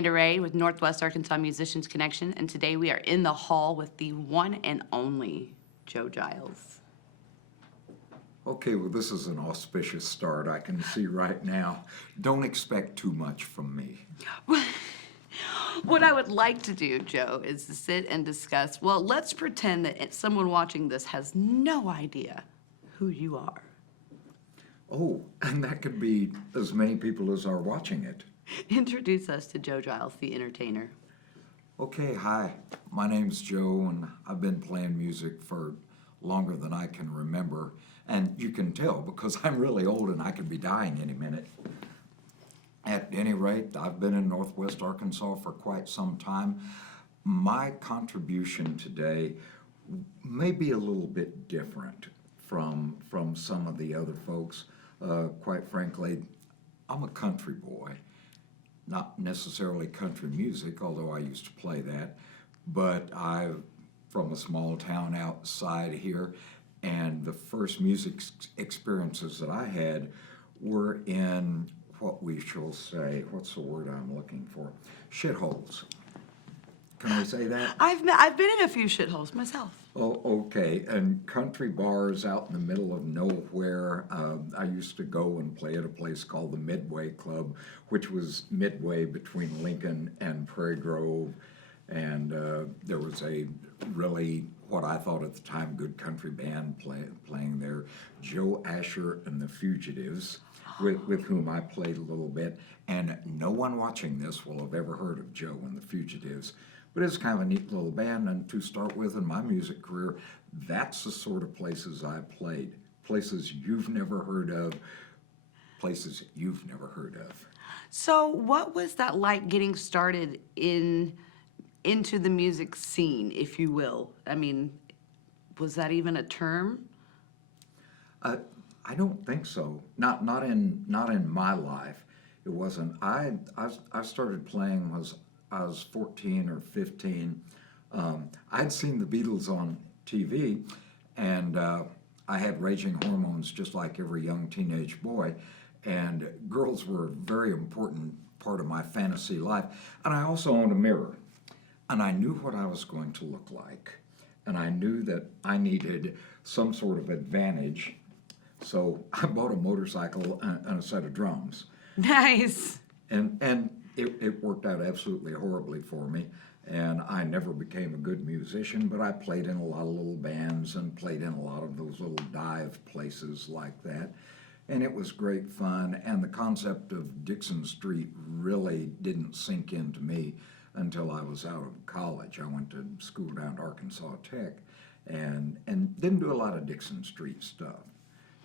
Amanda Ray with Northwest Arkansas Musicians Connection, and today we are in the hall with the one and only Joe Giles. Okay, well, this is an auspicious start, I can see right now. Don't expect too much from me. What I would like to do, Joe, is to sit and discuss, well, let's pretend that someone watching this has no idea who you are. Oh, and that could be as many people as are watching it. Introduce us to Joe Giles, the entertainer. Okay, hi, my name's Joe, and I've been playing music for longer than I can remember. And you can tell because I'm really old and I could be dying any minute. At any rate, I've been in Northwest Arkansas for quite some time. My contribution today may be a little bit different from some of the other folks. Quite frankly, I'm a country boy. Not necessarily country music, although I used to play that, but I'm from a small town outside here, and the first music experiences that I had were in what we shall say, what's the word I'm looking for? Shitholes. Can I say that? I've been in a few shitholes myself. Oh, okay. And country bars out in the middle of nowhere. I used to go and play at a place called the Midway Club, which was midway between Lincoln and Prairie Grove. And there was a really, what I thought at the time, good country band playing there, Joe Asher and the Fugitives, with whom I played a little bit. And no one watching this will have ever heard of Joe and the Fugitives. But it's kind of a neat little band, and to start with in my music career, that's the sort of places I played. Places you've never heard of, places you've never heard of. So what was that like getting started into the music scene, if you will? I mean, was that even a term? I don't think so. Not in my life. It wasn't. I started playing was I was 14 or 15. I'd seen the Beatles on TV, and I had raging hormones just like every young teenage boy, and girls were a very important part of my fantasy life. And I also owned a mirror, and I knew what I was going to look like, and I knew that I needed some sort of advantage, so I bought a motorcycle and a set of drums. Nice. And it worked out absolutely horribly for me, and I never became a good musician, but I played in a lot of little bands and played in a lot of those little dive places like that, and it was great fun, and the concept of Dixon Street really didn't sink into me until I was out of college. I went to school down at Arkansas Tech and didn't do a lot of Dixon Street stuff,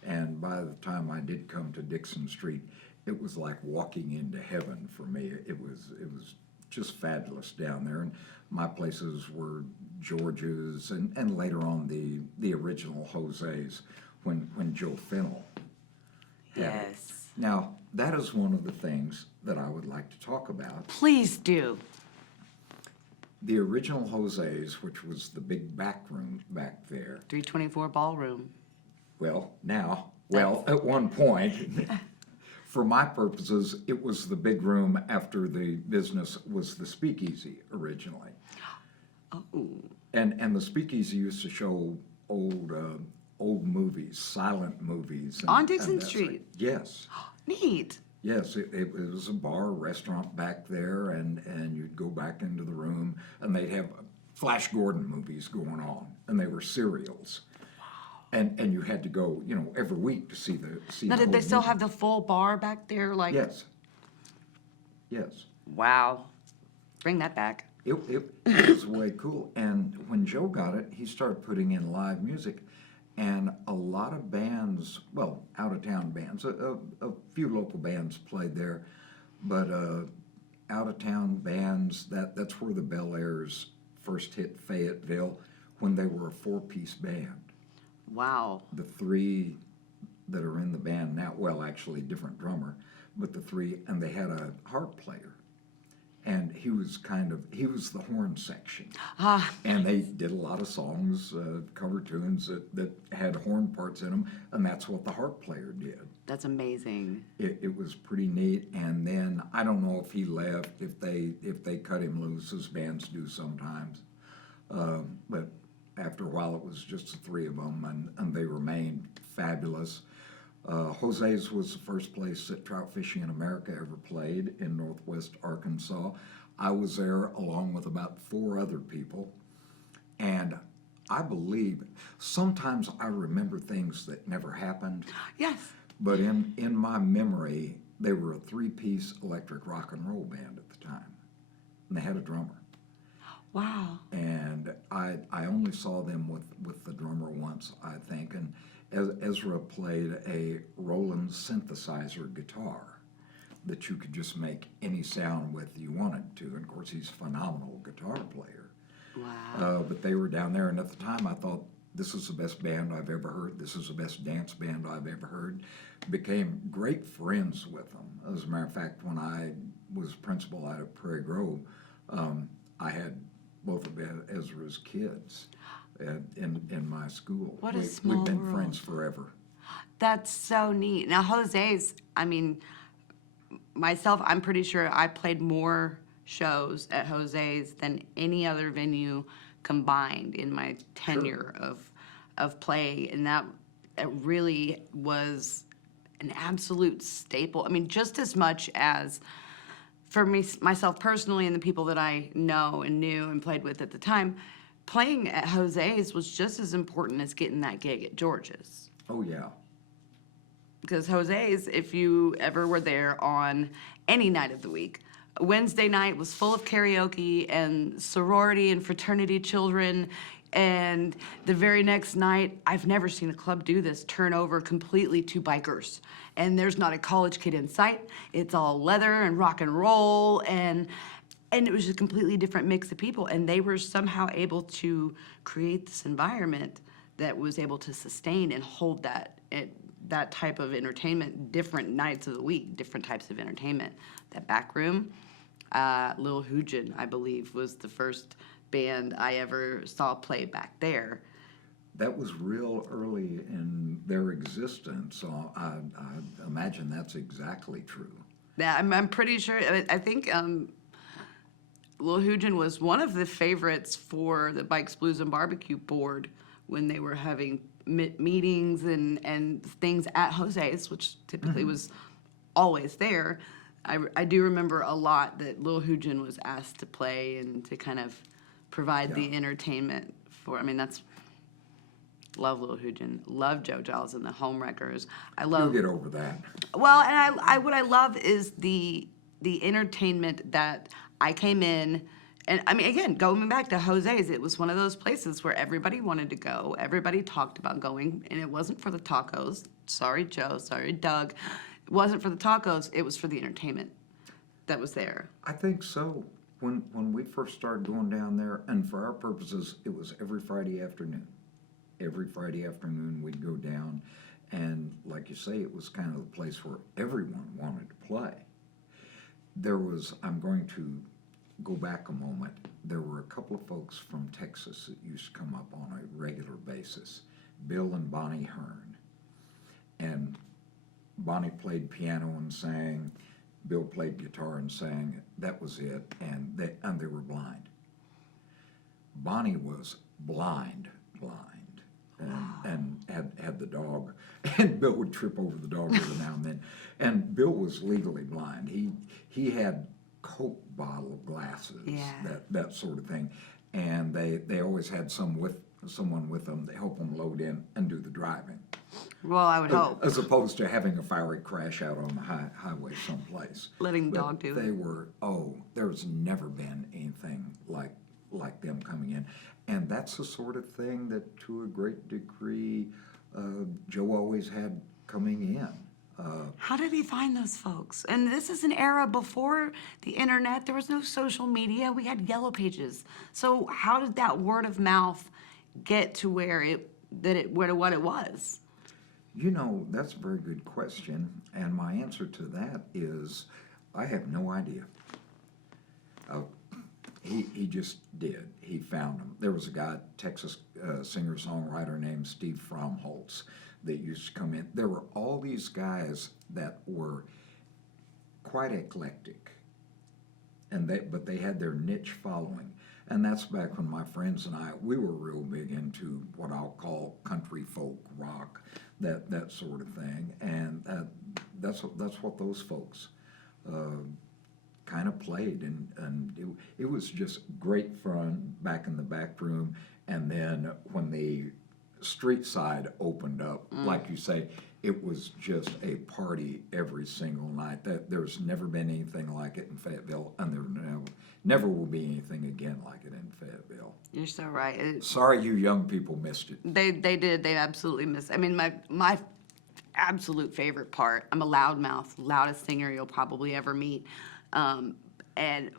and by the time I did come to Dixon Street, it was like walking into heaven for me. It was just fabulous down there. And my places were George's and later on the original Jose's when Joe Fennell. Yes. Now, that is one of the things that I would like to talk about. Please do. The original Jose's, which was the big back room back there. 324 ballroom. At one point, for my purposes, it was the big room after the business was the Speakeasy originally. Oh. And the Speakeasy used to show old movies, silent movies. On Dixon Street? Yes. Neat. Yes, it was a bar, restaurant back there, and you'd go back into the room, and they'd have Flash Gordon movies going on, and they were serials. And you had to go, every week to see the Now, did they still movie. have the full bar back there? Like, Yes. wow. Bring that back. It was way cool. And when Joe got it, he started putting in live music. And a lot of bands, well, out-of-town bands, a few local bands played there, but out-of-town bands, that's where the Bel Airs first hit Fayetteville when they were a four-piece band. Wow. The three that are in the band now, well, actually different drummer, but the three, and they had a harp player. And he was the horn section. Ah, And they did a lot of songs, cover tunes that had horn parts in them, and that's what the harp player did. that's amazing. It was pretty neat. And then I don't know if he left, if they cut him loose, as bands do sometimes. But after a while, it was just the three of them, and they remained fabulous. Jose's was the first place that trout fishing in America ever played in Northwest Arkansas. I was there along with about 4 other people, and I believe sometimes I remember things that never happened, Yes. but in my memory, they were a 3-piece electric rock and roll band at the time, and they had a drummer. Wow. And I only saw them with the drummer once, I think, and Ezra played a Roland synthesizer guitar that you could just make any sound with you wanted to. And of course, he's a phenomenal guitar player. Wow. But they were down there, and at the time I thought, this is the best band I've ever heard. This is the best dance band I've ever heard. Became great friends with them. As a matter of fact, when I was principal out at Prairie Grove, I had both of Ezra's kids in my school. What a small We've been world. friends forever. That's so neat. Now, Jose's, I mean, myself, I'm pretty sure I played more shows at Jose's than any other venue combined in my tenure of play, and that it really was an absolute staple. I mean, just as much as for me, myself personally, and the people that I know and knew and played with at the time, playing at Jose's was just as important as getting that gig at George's. Oh, yeah. Because Jose's, if you ever were there on any night of the week, Wednesday night was full of karaoke and sorority and fraternity children. And the very next night, I've never seen a club do this, turn over completely to bikers. And there's not a college kid in sight. It's all leather and rock and roll. And it was a completely different mix of people. And they were somehow able to create this environment that was able to sustain and hold that type of entertainment, different nights of the week, different types of entertainment. That back room, Lil Hoojin, I believe, was the first band I ever saw play back there. That was real early in their existence, so I imagine that's exactly true. Yeah, I'm pretty sure. I think Lil Hoojin was one of the favorites for the Bikes, Blues, and Barbecue board when they were having meetings and things at Jose's, which typically was always there. I do remember a lot that Lil Hoojin was asked to play and to kind of provide the entertainment for. I mean, love Lil Hoojin, love Joe Giles and the Homewreckers. You'll get over that. Well, and what I love is the entertainment that I came in, and I mean, again, going back to Jose's, it was one of those places where everybody wanted to go, everybody talked about going, and it wasn't for the tacos. Sorry, Joe, sorry, Doug. It wasn't for the tacos, it was for the entertainment that was there. I think so. When we first started going down there, and for our purposes, it was every Friday afternoon. Every Friday afternoon, we'd go down, and like you say, it was kind of the place where everyone wanted to play. I'm going to go back a moment. There were a couple of folks from Texas that used to come up on a regular basis, Bill and Bonnie Hearn. And Bonnie played piano and sang, Bill played guitar and sang. That was it, and they were blind. Bonnie was blind, and had the dog, and Bill would trip over the dog every now and then. And Bill was legally blind. He had Coke bottle glasses, that sort of thing, and they always had someone with them to help them load in and do the driving. Well, I would hope. As opposed to having a fiery crash out on the highway someplace. Letting the dog do it. They were, there's never been anything like them coming in. And that's the sort of thing that, to a great degree, Joe always had coming in. How did he find those folks? And this is an era before the internet. There was no social media. We had yellow pages. So how did that word of mouth get to what it was? You know, that's a very good question. And my answer to that is, I have no idea. Uh, he just did. He found them. There was a guy, Texas singer-songwriter named Steve Fromholtz, that used to come in. There were all these guys that were quite eclectic, but they had their niche following. And that's back when my friends and we were real big into what I'll call country folk rock, that sort of thing. And that's what those folks kind of played, and it was just great fun back in the back room. And then when the street side opened up, like you say, it was just a party every single night. There's never been anything like it in Fayetteville, and there never will be anything again like it in Fayetteville. You're so right. Sorry you young people missed it. They did. They absolutely missed it. I mean, my absolute favorite part, I'm a loudmouth, loudest singer you'll probably ever meet. And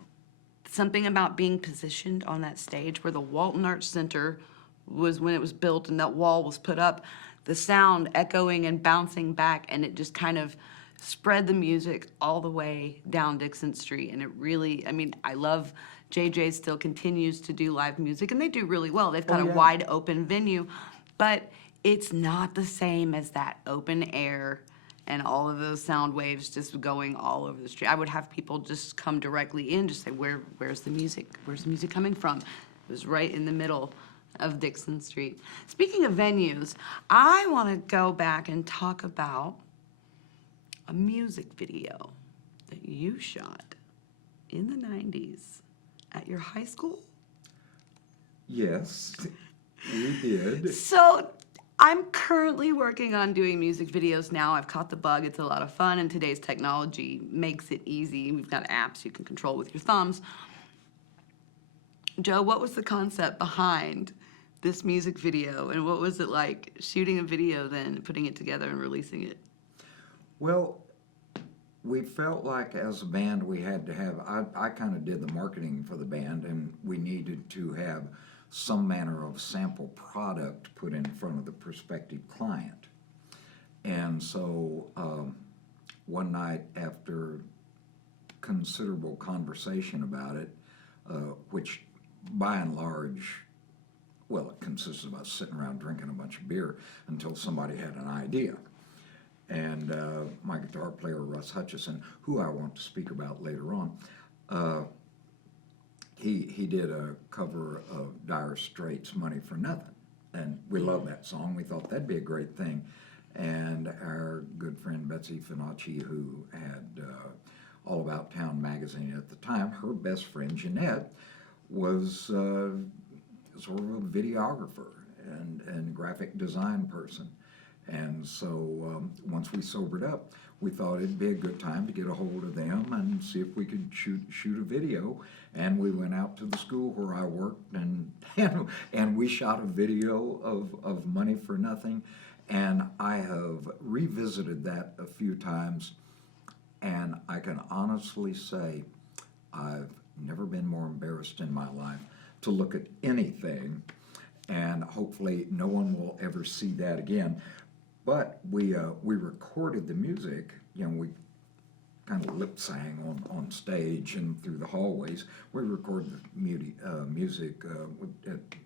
something about being positioned on that stage where the Walton Arts Center was when it was built and that wall was put up, the sound echoing and bouncing back, and it just kind of spread the music all the way down Dixon Street. And it really, I mean, I love JJ still continues to do live music, and they do really well. They've got a wide open venue, but it's not the same as that open air and all of those sound waves just going all over the street. I would have people just come directly in, just say, where's the music? Where's the music coming from? It was right in the middle of Dixon Street. Speaking of venues, I want to go back and talk about a music video that you shot in the 90s at your high school. Yes, we did. So I'm currently working on doing music videos now. I've caught the bug. It's a lot of fun, and today's technology makes it easy. We've got apps you can control with your thumbs. Joe, what was the concept behind this music video, and what was it like shooting a video, then putting it together and releasing it? Well, we felt like as a band we had to have, I kind of did the marketing for the band, and we needed to have some manner of sample product put in front of the prospective client. And so one night, after considerable conversation about it, which by and large, well, it consisted of us sitting around drinking a bunch of beer until somebody had an idea. And my guitar player, Russ Hutchison, who I want to speak about later on, he did a cover of Dire Straits' Money for Nothing. And we love that song. We thought that'd be a great thing. And our good friend Betsy Finocchi, who had All About Town magazine at the time, her best friend Jeanette was sort of a videographer and graphic design person. And so once we sobered up, we thought it'd be a good time to get a hold of them and see if we could shoot a video. And we went out to the school where I worked, and we shot a video of Money for Nothing. And I have revisited that a few times, and I can honestly say I've never been more embarrassed in my life to look at anything, and hopefully no one will ever see that again. But we recorded the music. You know, we kind of lip sang on stage and through the hallways. We recorded the music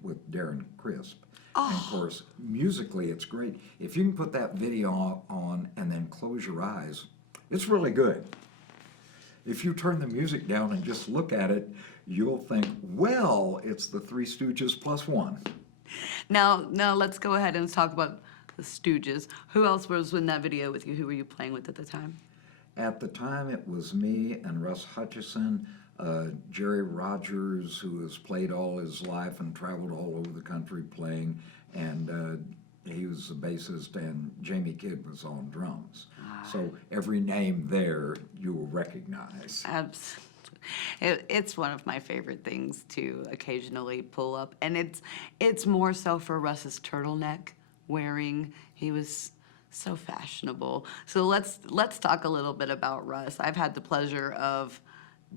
with Darren Crisp. And of course, musically, it's great. If you can put that video on and then close your eyes, it's really good. If you turn the music down and just look at it, you'll think, well, it's the Three Stooges plus one. Now let's go ahead and talk about the Stooges. Who else was in that video with you? Who were you playing with at the time? At the time, it was me and Russ Hutchison, Jerry Rogers, who has played all his life and traveled all over the country playing, and he was the bassist, and Jamie Kidd was on drums. So every name there you will recognize. Absolutely. It's one of my favorite things to occasionally pull up, and it's more so for Russ's turtleneck wearing. He was so fashionable. So let's talk a little bit about Russ. I've had the pleasure of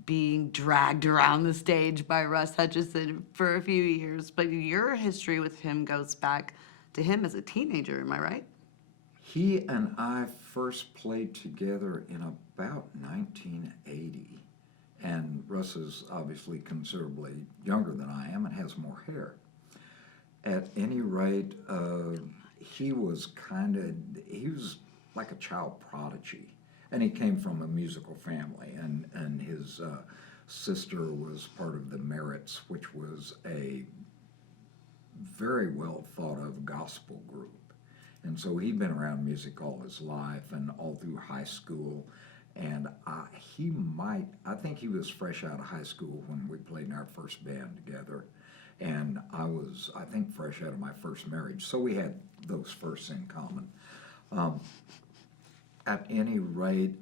being dragged around the stage by Russ Hutchison for a few years, but your history with him goes back to him as a teenager, am I right? He and I first played together in about 1980, and Russ is obviously considerably younger than I am and has more hair. At any rate, he was like a child prodigy, and he came from a musical family, and his sister was part of the Merits, which was a very well thought of gospel group. And so he'd been around music all his life and all through high school. And I think he was fresh out of high school when we played in our first band together. And I was, I think, fresh out of my first marriage. So we had those firsts in common. At any rate,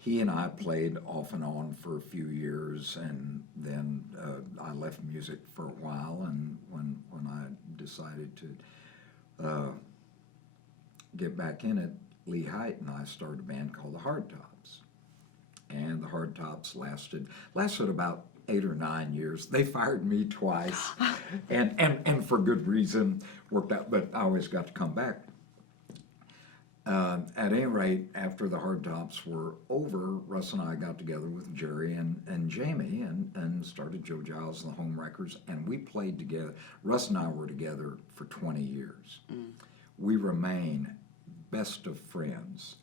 he and I played off and on for a few years, and then I left music for a while. And when I decided to get back in it, Lee Height and I started a band called the Hard Tops. And the Hard Tops lasted about 8 or 9 years. They fired me twice, and for good reason, worked out, but I always got to come back. At any rate, after the Hard Tops were over, Russ and I got together with Jerry and Jamie and started Joe Giles and the Home Wreckers, and we played together. Russ and I were together for 20 years. We remain best of friends.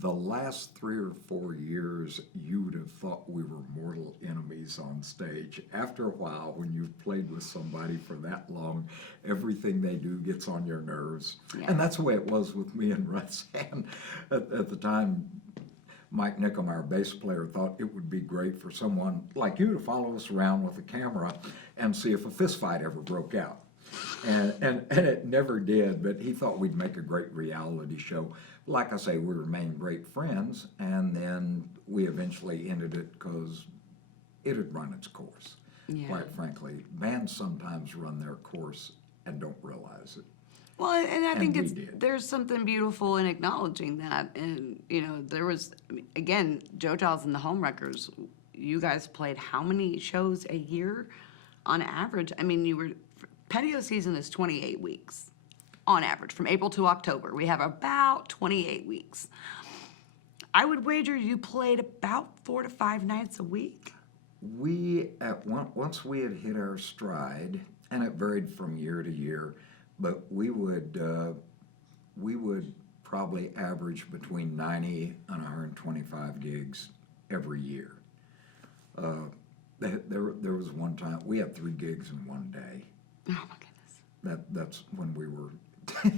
The last 3 or 4 years, you would have thought we were mortal enemies on stage. After a while, when you've played with somebody for that long, everything they do gets on your nerves. Yeah. And that's the way it was with me and Russ. And at the time, Mike Nickham, our bass player, thought it would be great for someone like you to follow us around with a camera and see if a fist fight ever broke out. And it never did, but he thought we'd make a great reality show. Like I say, we remained great friends, and then we eventually ended it because it had run its course. Yeah. Quite frankly, bands sometimes run their course and don't realize it. Well, and I think there's something beautiful in acknowledging that. And, you know, there was, again, Joe Giles and the Home Wreckers, you guys played how many shows a year on average? I mean, patio season is 28 weeks. On average, from April to October. We have about 28 weeks. I would wager you played about 4 to 5 nights a week. Once we had hit our stride, and it varied from year to year, but we would probably average between 90 and 125 gigs every year. There was one time, we had 3 gigs in one day. Oh my goodness. That's when we were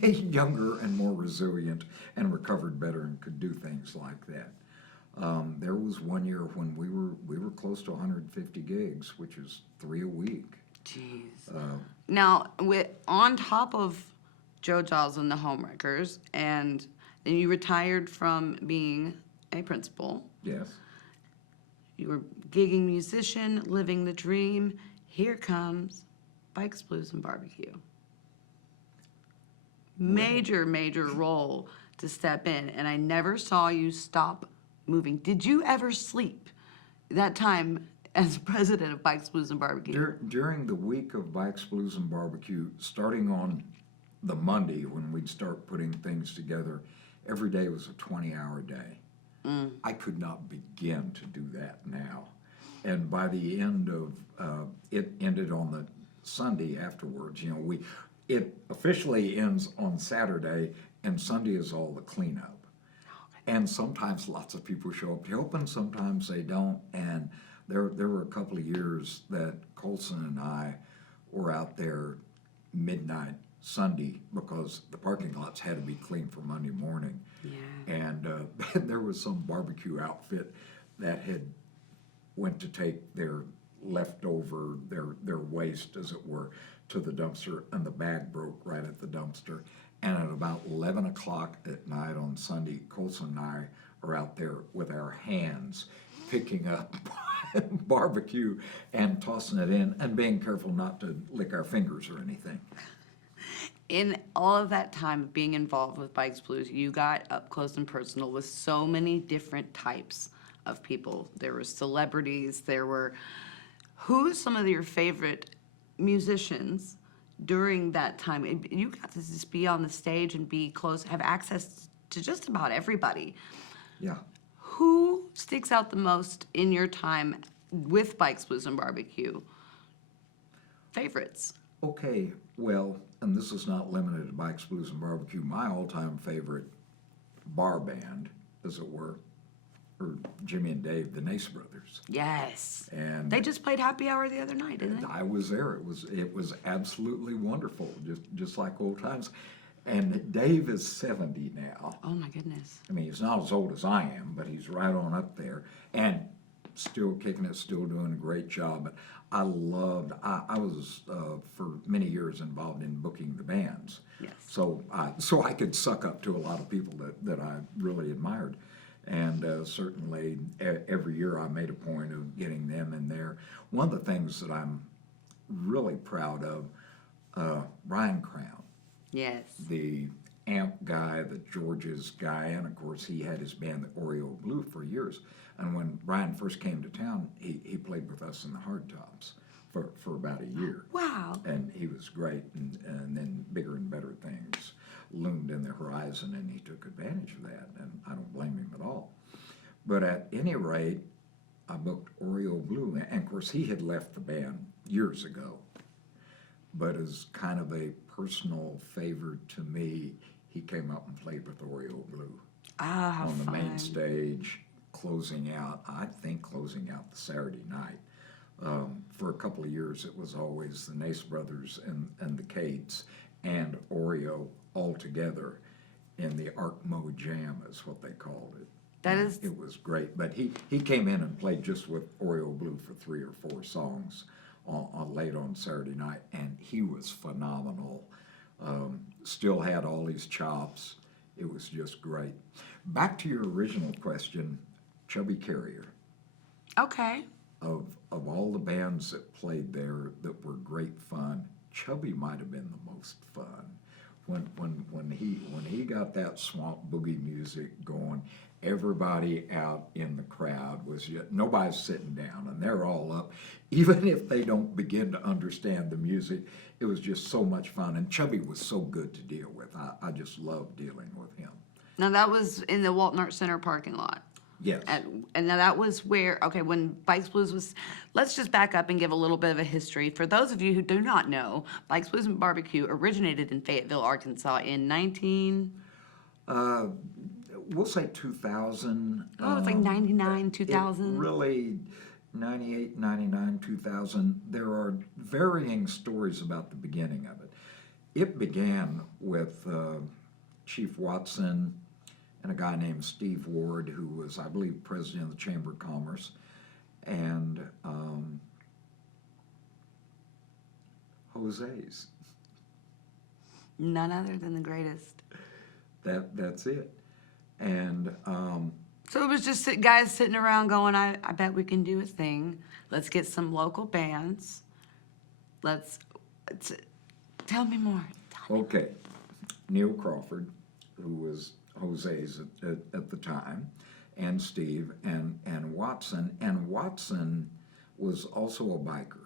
younger and more resilient and recovered better and could do things like that. There was one year when we were close to 150 gigs, which is 3 a week. Jeez. Now, on top of Joe Giles and the Home Wreckers, and then you retired from being a principal. Yes. You were gigging musician, living the dream. Here comes Bikes, Blues, and Barbecue. Major role to step in, and I never saw you stop moving. Did you ever sleep that time as president of Bikes, Blues, and Barbecue? During the week of Bikes, Blues, and Barbecue, starting on the Monday when we'd start putting things together, every day was a 20-hour day. I could not begin to do that now. And by the end of, it ended on the Sunday afterwards. You know, it officially ends on Saturday, and Sunday is all the cleanup. And sometimes lots of people show up to help, and sometimes they don't. And there were a couple of years that Colson and I were out there midnight Sunday because the parking lots had to be cleaned for Monday morning. Yeah. And there was some barbecue outfit that had went to take their leftover, their waste, as it were, to the dumpster, and the bag broke right at the dumpster. And at about 11 o'clock at night on Sunday, Colson and I are out there with our hands picking up barbecue and tossing it in and being careful not to lick our fingers or anything. In all of that time of being involved with Bikes Blues, you got up close and personal with so many different types of people. There were celebrities, who's some of your favorite musicians during that time? You got to just be on the stage and be close, have access to just about everybody. Yeah. Who sticks out the most in your time with Bikes, Blues, and Barbecue? Favorites? Okay, well, and this is not limited to Bikes, Blues, and Barbecue. My all-time favorite bar band, as it were, are Jimmy and Dave, the Nace Brothers. Yes. And They just played Happy Hour the other night, didn't they? I was there. It was absolutely wonderful, just like old times. And Dave is 70 now. Oh my goodness. I mean, he's not as old as I am, but he's right on up there, and still kicking it, still doing a great job. But I was for many years involved in booking the bands. Yes. So I could suck up to a lot of people that I really admired. And certainly every year I made a point of getting them in there. One of the things that I'm really proud of, Ryan Crown, Yes. the amp guy, the George's guy, and of course he had his band, the Oreo Blue, for years. And when Ryan first came to town, he played with us in the Hard Tops for about a year. Wow. And he was great, and then bigger and better things loomed in the horizon, and he took advantage of that, and I don't blame him at all. But at any rate, I booked Oreo Blue, and of course he had left the band years ago. But as kind of a personal favor to me, he came up and played with Oreo Blue Ah, how on the main fun. stage, closing out the Saturday night. For a couple of years, it was always the Nace Brothers and the Cates and Oreo all together in the Arcmo Jam, is what they called it. That is, It was great, but he came in and played just with Oreo Blue for 3 or 4 songs late on Saturday night, and he was phenomenal. Still had all his chops. It was just great. Back to your original question, Chubby Carrier. okay. Of all the bands that played there that were great fun, Chubby might have been the most fun. When he got that swamp boogie music going, everybody out in the crowd was nobody's sitting down, and they're all up. Even if they don't begin to understand the music, it was just so much fun. And Chubby was so good to deal with. I just loved dealing with him. Now that was in the Walton Arts Center parking lot. Yes. And now that was where, okay, when Bikes Blues was, let's just back up and give a little bit of a history. For those of you who do not know, Bikes Blues and Barbecue originated in Fayetteville, Arkansas in We'll say 2000. it's like 99, 2000. It really, 98, 99, 2000. There are varying stories about the beginning of it. It began with Chief Watson and a guy named Steve Ward, who was, I believe, president of the Chamber of Commerce, and Jose's. None other than the greatest. That's it. And So it was just guys sitting around going, I bet we can do a thing. Let's get some local bands. Tell me more. okay, Neil Crawford, who was Jose's at the time, and Steve, and Watson. And Watson was also a biker.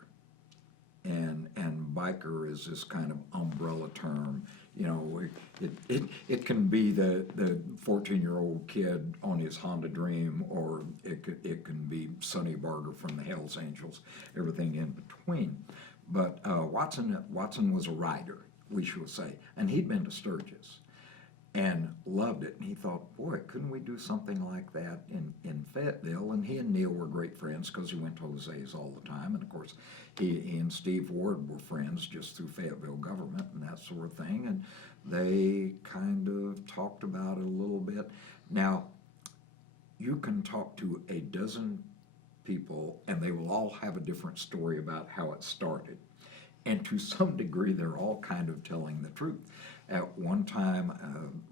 And biker is this kind of umbrella term. You know, it can be the 14-year-old kid on his Honda Dream, or it can be Sonny Barger from the Hells Angels, everything in between. But Watson was a rider, we shall say, and he'd been to Sturgis and loved it. And he thought, boy, couldn't we do something like that in Fayetteville? And he and Neil were great friends because he went to Jose's all the time. And of course, he and Steve Ward were friends just through Fayetteville government and that sort of thing. And they kind of talked about it a little bit. Now, you can talk to a dozen people and they will all have a different story about how it started. And to some degree, they're all kind of telling the truth. At one time,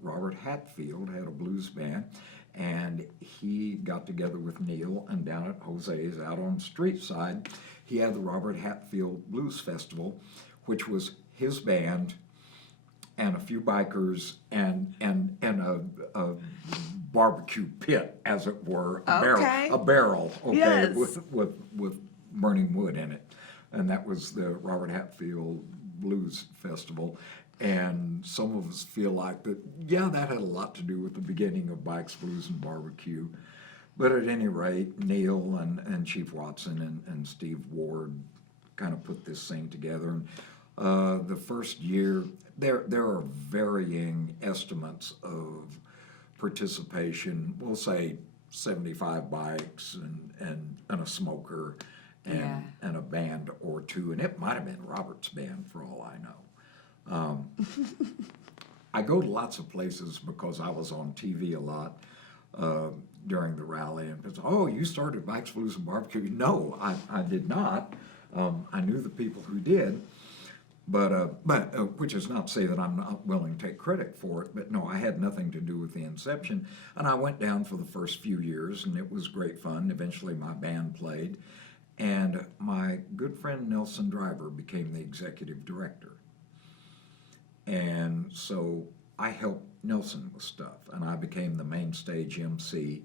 Robert Hatfield had a blues band, and he got together with Neil, and down at Jose's out on the street side, he had the Robert Hatfield Blues Festival, which was his band and a few bikers and a barbecue pit, as it were, a barrel, okay, Yes. with burning wood in it. And that was the Robert Hatfield Blues Festival. And some of us feel like that, yeah, that had a lot to do with the beginning of Bikes, Blues, and Barbecue. But at any rate, Neil and Chief Watson and Steve Ward kind of put this thing together. And the first year, there are varying estimates of participation. We'll say 75 bikes and a smoker and a band or two. And it might have been Robert's band for all I know. I go to lots of places because I was on TV a lot during the rally. And people say, oh, you started Bikes, Blues, and Barbecue. No, I did not. I knew the people who did. But which is not to say that I'm not willing to take credit for it, but no, I had nothing to do with the inception. And I went down for the first few years, and it was great fun. Eventually, my band played, and my good friend Nelson Driver became the executive director. And so I helped Nelson with stuff, and I became the main stage MC.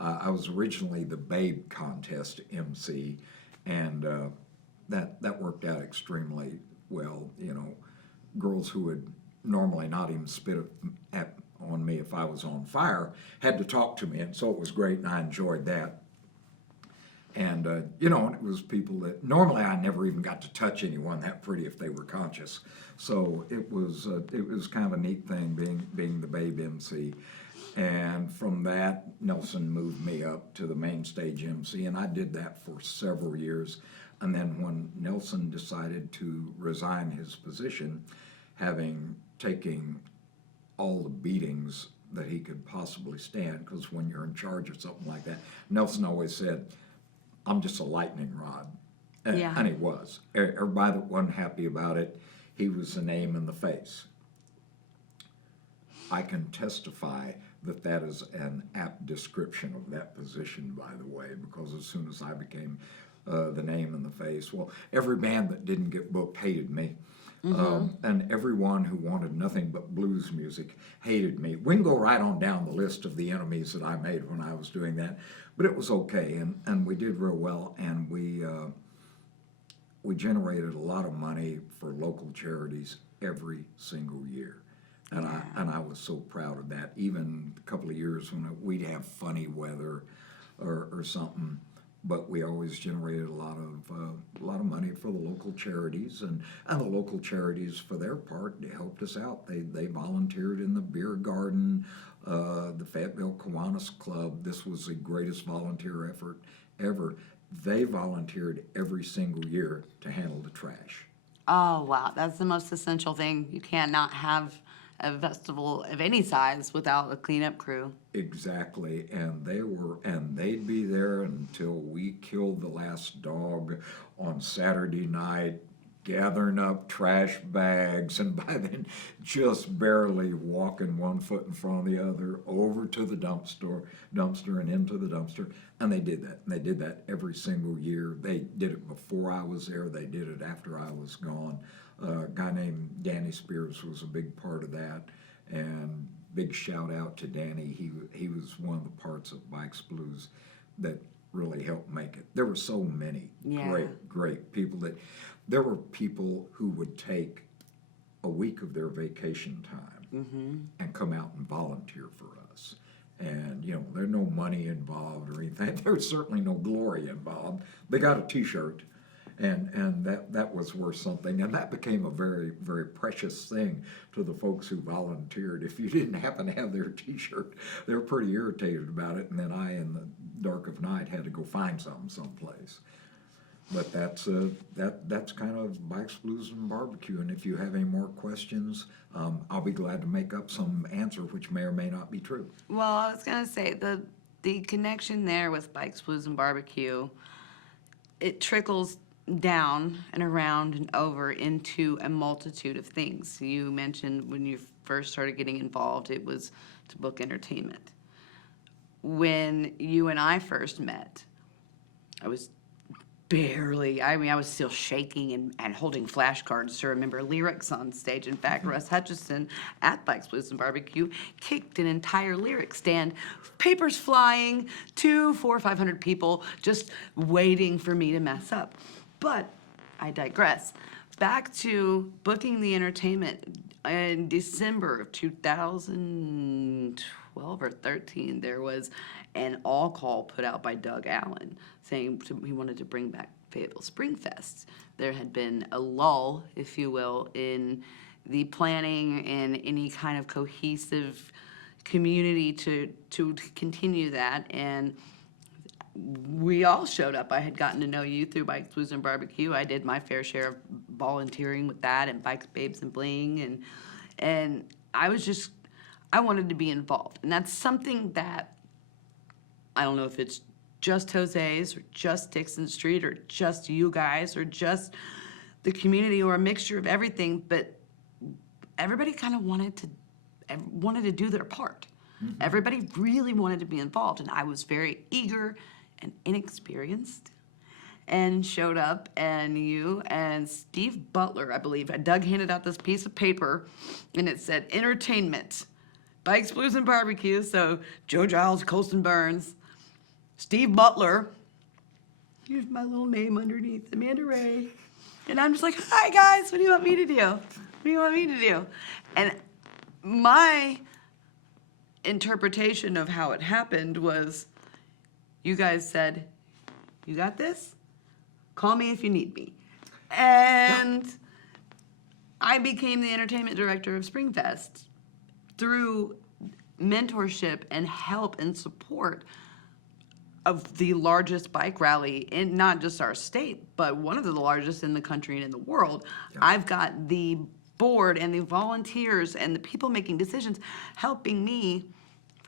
I was originally the Babe Contest MC, and that worked out extremely well. You know, girls who would normally not even spit on me if I was on fire had to talk to me, and so it was great, and I enjoyed that. And, you know, it was people that normally I never even got to touch anyone that pretty if they were conscious. So it was kind of a neat thing being the Babe MC. And from that, Nelson moved me up to the main stage MC, and I did that for several years. And then when Nelson decided to resign his position, having taken all the beatings that he could possibly stand, because when you're in charge of something like that, Nelson always said, I'm just a lightning rod. And he was. Everybody that wasn't happy about it, he was the name in the face. I can testify that that is an apt description of that position, by the way, because as soon as I became the name in the face, well, every band that didn't get booked hated me. And everyone who wanted nothing but blues music hated me. We can go right on down the list of the enemies that I made when I was doing that, but it was okay, and we did real well, and we generated a lot of money for local charities every single year. And I was so proud of that. Even a couple of years when we'd have funny weather or something, but we always generated a lot of money for the local charities, and the local charities, for their part, they helped us out. They volunteered in the beer garden, the Fayetteville Kiwanis Club. This was the greatest volunteer effort ever. They volunteered every single year to handle the trash. Oh, wow. That's the most essential thing. You can't not have a festival of any size without a cleanup crew. Exactly, and they'd be there until we killed the last dog on Saturday night, gathering up trash bags, and by then just barely walking one foot in front of the other over to the dumpster and into the dumpster. And they did that. And they did that every single year. They did it before I was there. They did it after I was gone. A guy named Danny Spears was a big part of that. And big shout out to Danny. He was one of the parts of Bikes Blues that really helped make it. There were so many great people that there were people who would take a week of their vacation time and come out and volunteer for us. And, you know, there's no money involved or anything. There's certainly no glory involved. They got a T-shirt, and that was worth something. And that became a very, very precious thing to the folks who volunteered. If you didn't happen to have their T-shirt, they were pretty irritated about it. And then I, in the dark of night, had to go find something someplace. But that's kind of Bikes, Blues, and Barbecue. And if you have any more questions, I'll be glad to make up some answer which may or may not be true. Well, I was going to say, the connection there with Bikes, Blues, and Barbecue, it trickles down and around and over into a multitude of things. You mentioned when you first started getting involved, it was to book entertainment. When you and I first met, I was I was still shaking and holding flashcards to remember lyrics on stage. In fact, Russ Hutchison at Bikes, Blues, and Barbecue kicked an entire lyric stand, papers flying, 400 or 500 people just waiting for me to mess up. But I digress. Back to booking the entertainment. in December of 2012 or 13, there was an all call put out by Doug Allen saying he wanted to bring back Fayetteville Spring Fest. There had been a lull, if you will, in the planning and any kind of cohesive community to continue that, and we all showed up. I had gotten to know you through Bikes, Blues, and Barbecue. I did my fair share of volunteering with that and Bikes, Babes, and Bling, and I wanted to be involved. And that's something that, I don't know if it's just Jose's or just Dixon Street or just you guys or just the community or a mixture of everything, but everybody kind of wanted to do their part. Mm-hmm. Everybody really wanted to be involved, and I was very eager and inexperienced and showed up, and you and Steve Butler, I believe, Doug handed out this piece of paper, and it said entertainment, Bikes, Blues, and Barbecue. So Joe Giles, Colson Burns, Steve Butler, here's my little name underneath, Amanda Ray. And I'm just like, hi guys, what do you want me to do? What do you want me to do? And my interpretation of how it happened was, you guys said, you got this? Call me if you need me. And I became the entertainment director of Springfest through mentorship and help and support of the largest bike rally in not just our state, but one of the largest in the country and in the world. Yeah. I've got the board and the volunteers and the people making decisions helping me.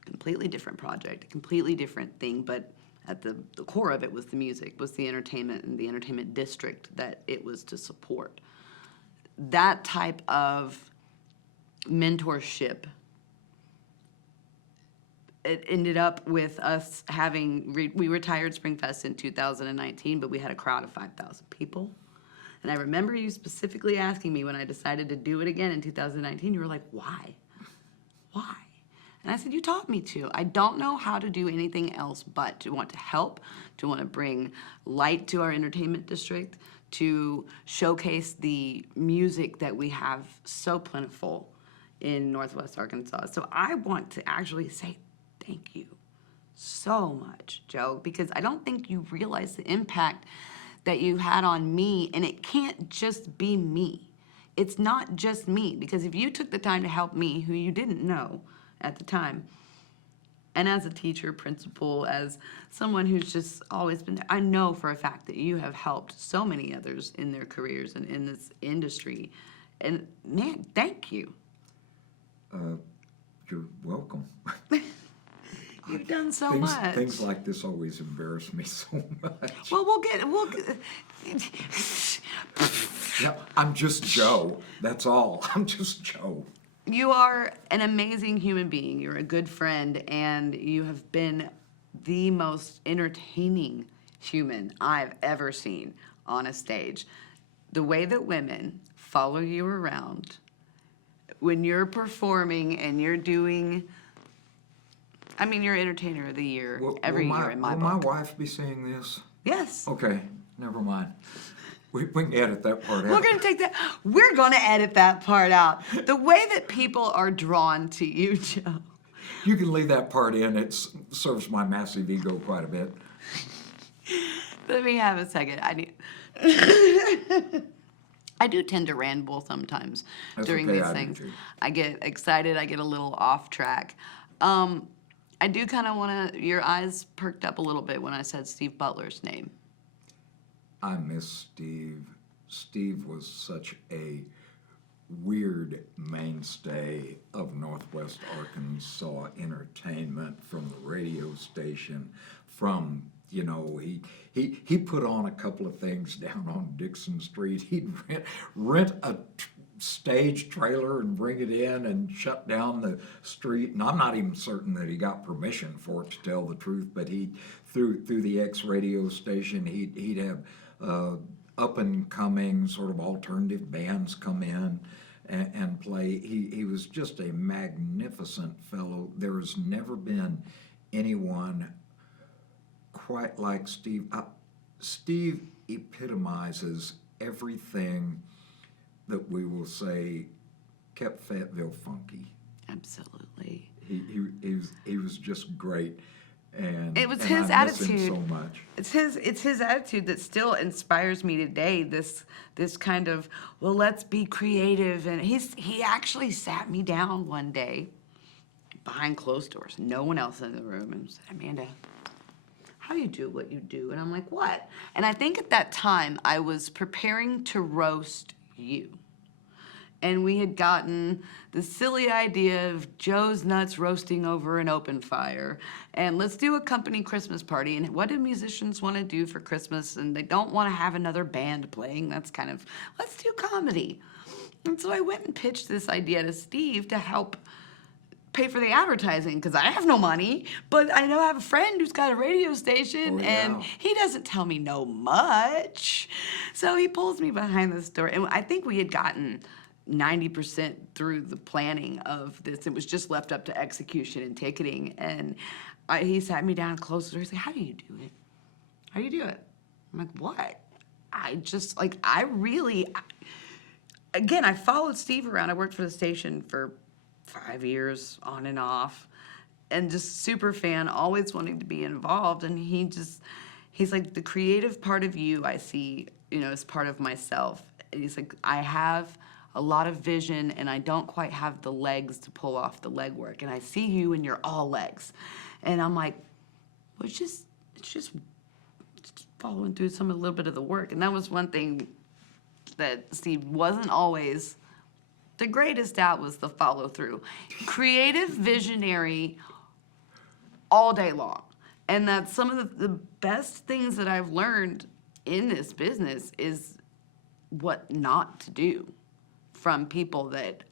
Completely different project, a completely different thing, but at the core of it was the music, was the entertainment and the entertainment district that it was to support. That type of mentorship, it ended up with us having, we retired Springfest in 2019, but we had a crowd of 5,000 people. And I remember you specifically asking me when I decided to do it again in 2019, you were like, why? Why? And I said, you taught me to. I don't know how to do anything else but to want to help, to want to bring light to our entertainment district, to showcase the music that we have so plentiful in Northwest Arkansas. So I want to actually say thank you so much, Joe, because I don't think you realize the impact that you had on me, and it can't just be me. It's not just me, because if you took the time to help me, who you didn't know at the time, and as a teacher, principal, as someone who's just always been there, I know for a fact that you have helped so many others in their careers and in this industry. And man, thank you. You're welcome. You've done so much. Things like this always embarrass me so much. Well, we'll get Yeah, I'm just Joe. That's all. I'm just Joe. You are an amazing human being. You're a good friend, and you have been the most entertaining human I've ever seen on a stage. The way that women follow you around when you're performing and you're doing, I mean, you're Entertainer of the Year every year in my book. Will my wife be seeing this? Yes. Okay, never mind. We can edit that part out. We're going to edit that part out. The way that people are drawn to you, Joe. You can leave that part in. It serves my massive ego quite a bit. Let me have a second. I do tend to ramble sometimes during these things. I get excited. I get a little off track. I do kind of want to, your eyes perked up a little bit when I said Steve Butler's name. I miss Steve. Steve was such a weird mainstay of Northwest Arkansas entertainment, from the radio station, from, you know, he put on a couple of things down on Dixon Street. He'd rent a stage trailer and bring it in and shut down the street. And I'm not even certain that he got permission for it, to tell the truth, but he, through the X radio station, he'd have up-and-coming sort of alternative bands come in and play. He was just a magnificent fellow. There has never been anyone quite like Steve. Steve epitomizes everything that we will say kept Fayetteville funky. Absolutely. He was just great, and It was and his I miss him attitude. so much. It's his attitude that still inspires me today. This kind of, well, let's be creative. And he actually sat me down one day behind closed doors, no one else in the room, and said, Amanda, how do you do what you do? And I'm like, what? And I think at that time I was preparing to roast you. And we had gotten the silly idea of Joe's Nuts roasting over an open fire. And let's do a company Christmas party. And what do musicians want to do for Christmas? And they don't want to have another band playing. That's kind of, let's do comedy. And so I went and pitched this idea to Steve to help pay for the advertising, because I have no money, but I know I have a friend who's got a radio station, Oh, yeah. and he doesn't tell me no much. So he pulls me behind the store. And I think we had gotten 90% through the planning of this. It was just left up to execution and ticketing. And he sat me down close to the door. He's like, how do you do it? How do you do it? I'm like, what? Again, I followed Steve around. I worked for the station for 5 years on and off, and just super fan, always wanting to be involved. And he's like, the creative part of you I see, as part of myself. And he's like, I have a lot of vision and I don't quite have the legs to pull off the legwork. And I see you and you're all legs. And I'm like, well, it's just following through a little bit of the work. And that was one thing that Steve wasn't always the greatest at, was the follow through. Creative, visionary, all day long. And that's some of the best things that I've learned in this business is what not to do from people that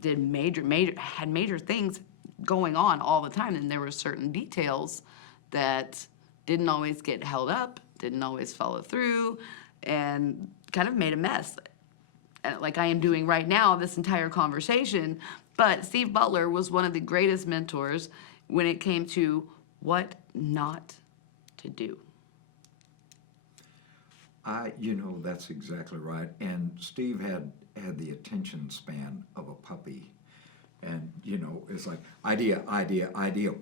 did had major things going on all the time. And there were certain details that didn't always get held up, didn't always follow through, and kind of made a mess, like I am doing right now, this entire conversation. But Steve Butler was one of the greatest mentors when it came to what not to do. That's exactly right. And Steve had the attention span of a puppy. And, it's like, idea.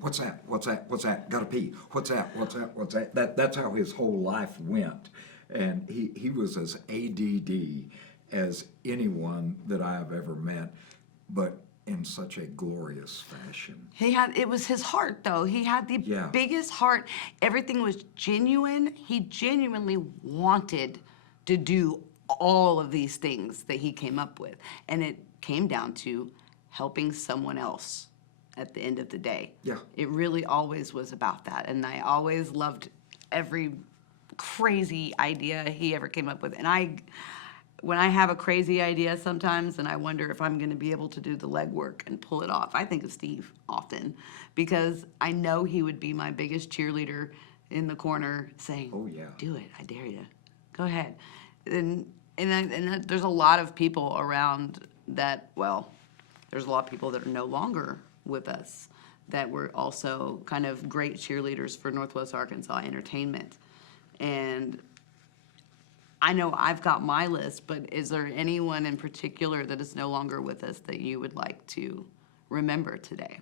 What's that? Gotta pee. What's that? That's how his whole life went. And he was as ADD as anyone that I have ever met, but in such a glorious fashion. It was his heart, though. He had the biggest heart. Everything was genuine. He genuinely wanted to do all of these things that he came up with. And it came down to helping someone else at the end of the day. Yeah. It really always was about that. And I always loved every crazy idea he ever came up with. And when I have a crazy idea sometimes and I wonder if I'm going to be able to do the legwork and pull it off, I think of Steve often, because I know he would be my biggest cheerleader in the corner saying, oh, yeah, do it, I dare you, go ahead. And there's a lot of people around that, well, there's a lot of people that are no longer with us that were also kind of great cheerleaders for Northwest Arkansas entertainment. And I know I've got my list, but is there anyone in particular that is no longer with us that you would like to remember today?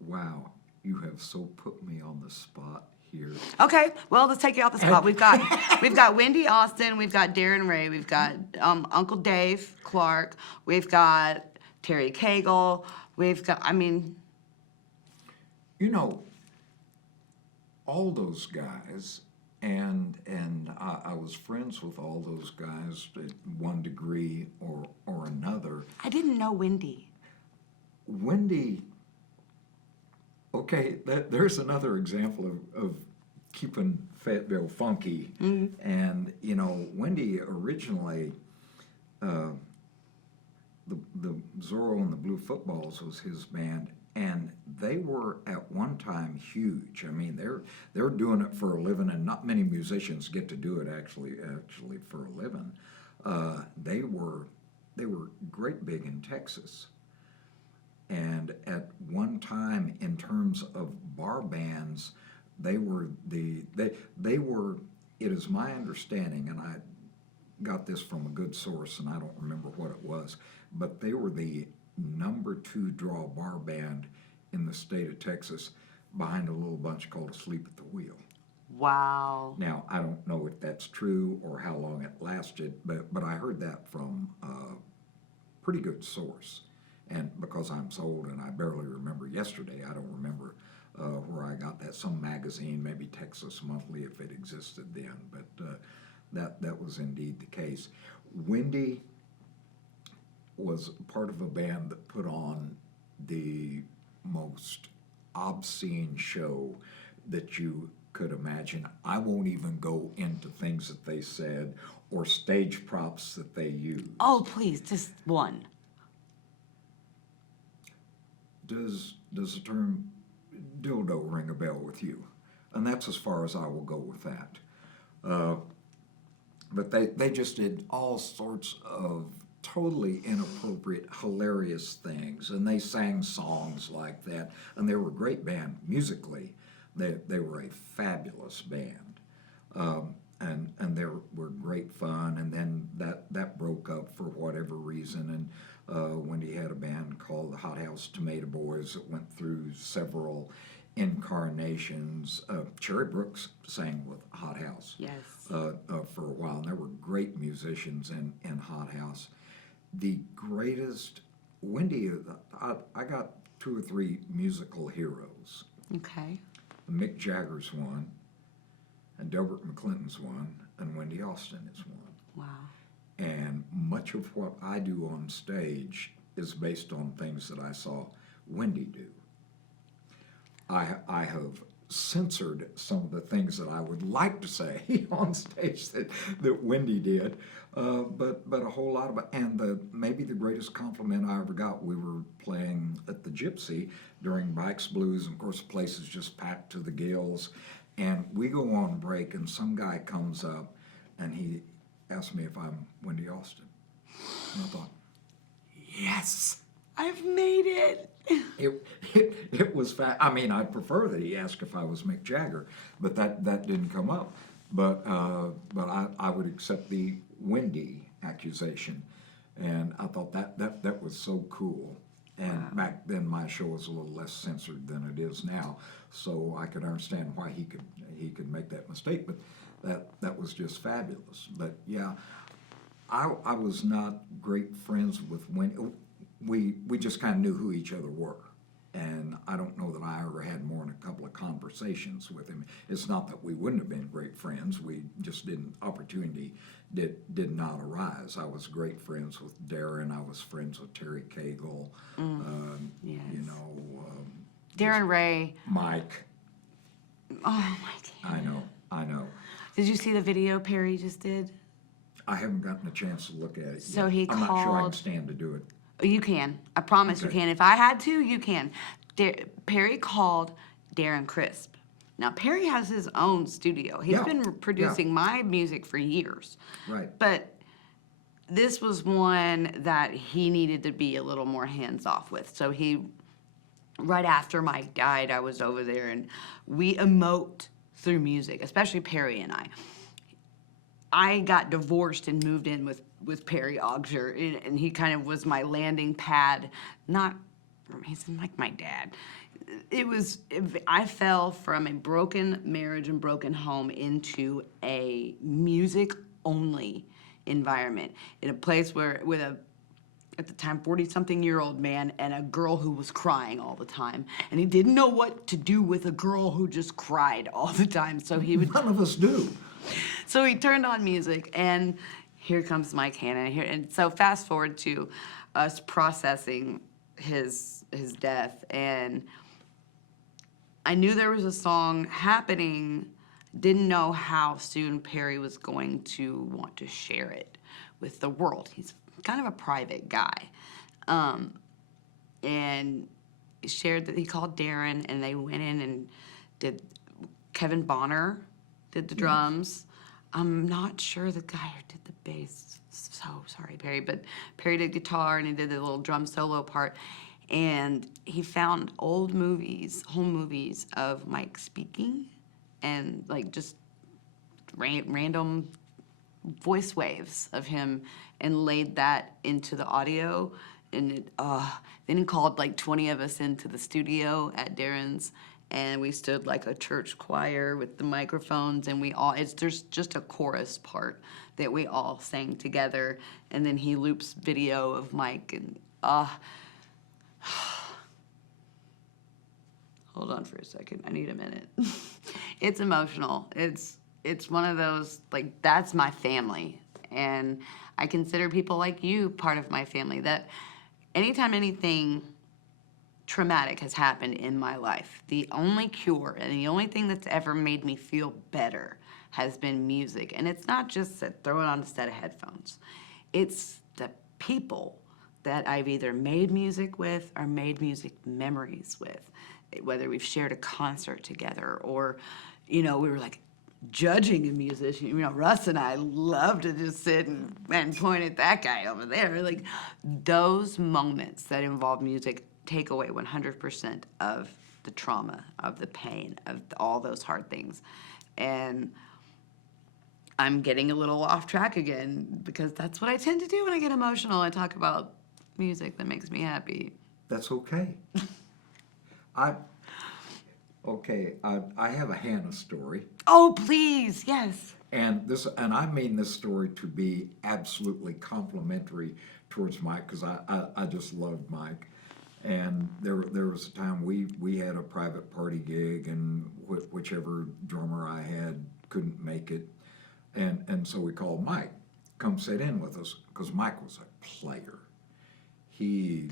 Wow, you have so put me on the spot here. Okay, well, let's take you off the spot. We've got Wendy Austin, we've got Darren Ray, we've got Uncle Dave Clark, we've got Terry Cagle, we've got, all those guys, and I was friends with all those guys to one degree or another. I didn't know Wendy. Wendy, okay, there's another example of keeping Fayetteville funky. Mm-hmm. And, Wendy originally, the Zorro and the Blue Footballs was his band, and they were at one time huge. They're doing it for a living, and not many musicians get to do it actually for a living. They were great big in Texas. And at one time, in terms of bar bands, they were, it is my understanding, and got this from a good source, and I don't remember what it was, but they were the #2 draw bar band in the state of Texas, behind a little bunch called Asleep at the Wheel. Wow. Now, I don't know if that's true or how long it lasted, but I heard that from a pretty good source. And because I'm so old and I barely remember yesterday, I don't remember where I got that. Some magazine, maybe Texas Monthly, if it existed then. But that was indeed the case. Wendy was part of a band that put on the most obscene show that you could imagine. I won't even go into things that they said or stage props that they used. Oh, please, just one. Does the term dildo ring a bell with you? And that's as far as I will go with that. But they just did all sorts of totally inappropriate, hilarious things, and they sang songs like that, and they were a great band musically. They were a fabulous band, and they were great fun. And then that broke up for whatever reason, and Wendy had a band called the Hot House Tomato Boys that went through several incarnations. Cherry Brooks sang with Hot House. Yes. For a while, and there were great musicians in Hot House. The greatest, Wendy, I got 2 or 3 musical heroes. Okay. Mick Jagger's one, and Delbert McClinton's one, and Wendy Austin is one. Wow. And much of what I do on stage is based on things that I saw Wendy do. I have censored some of the things that I would like to say on stage that Wendy did, but a whole lot of it. And maybe the greatest compliment I ever got, we were playing at the Gypsy during Bikes Blues, and of course the place is just packed to the gills, and we go on break, and some guy comes up and he asked me if I'm Wendy Austin. And I thought, yes! I've made it. It was I mean, I'd prefer that he asked if I was Mick Jagger, but that didn't come up. But I would accept the Wendy accusation, and I thought that was so cool. And Wow. back then, my show was a little less censored than it is now, so I could understand why he could make that mistake. But that was just fabulous. But yeah, I was not great friends with Wendy. We just kind of knew who each other were. And I don't know that I ever had more than a couple of conversations with him. It's not that we wouldn't have been great friends. We just opportunity did not arise. I was great friends with Darren. I was friends with Terry Cagle. Yes. You know. Darren Ray. Mike. Oh, my God. I know. Did you see the video Perry just did? I haven't gotten a chance to look at it So yet. he I'm not sure I can called- stand to do it. You can. I promise you Okay. can. If I had to, you can. Perry called Darren Crisp. Now, Perry has his own studio. He's Yeah, been producing my music for years. Right. But this was one that he needed to be a little more hands-off with. So right after Mike died, I was over there, and we emote through music, especially Perry and I. I got divorced and moved in with Perry Auger, and he kind of was my landing pad. He's like my dad. I fell from a broken marriage and broken home into a music-only environment in a place with at the time, 40-something-year-old man and a girl who was crying all the time. And he didn't know what to do with a girl who just cried all the time, so he would... None of us do. So he turned on music, and here comes Mike Hanna. And so fast forward to us processing his death, and I knew there was a song happening, didn't know how soon Perry was going to want to share it with the world. He's kind of a private guy. And he shared that he called Darren, and they went in and did, Kevin Bonner did the drums. I'm not sure the guy who did the bass. So sorry, Perry. But Perry did guitar, and he did the little drum solo part. And he found old movies, home movies of Mike speaking, and like just random voice waves of him and laid that into the audio. And then he called like 20 of us into the studio at Darren's, and we stood like a church choir with the microphones, and there's just a chorus part that we all sang together, and then he loops video of Mike, and hold on for a second, I need a minute. It's emotional. It's one of those, like, that's my family, and I consider people like you part of my family. That anytime anything traumatic has happened in my life, the only cure and the only thing that's ever made me feel better has been music. And it's not just throwing on a set of headphones. It's the people that I've either made music with or made music memories with, whether we've shared a concert together or, we were like judging a musician. Russ and I love to just sit and point at that guy over there. Like, those moments that involve music take away 100% of the trauma, of the pain, of all those hard things. And I'm getting a little off track again because that's what I tend to do when I get emotional. I talk about music that makes me happy. That's okay. I have a Hannah story. Oh, please, yes. And I mean this story to be absolutely complimentary towards Mike, because I just loved Mike. And there was a time we had a private party gig, and whichever drummer I had couldn't make it, and so we called Mike, come sit in with us, because Mike was a player. He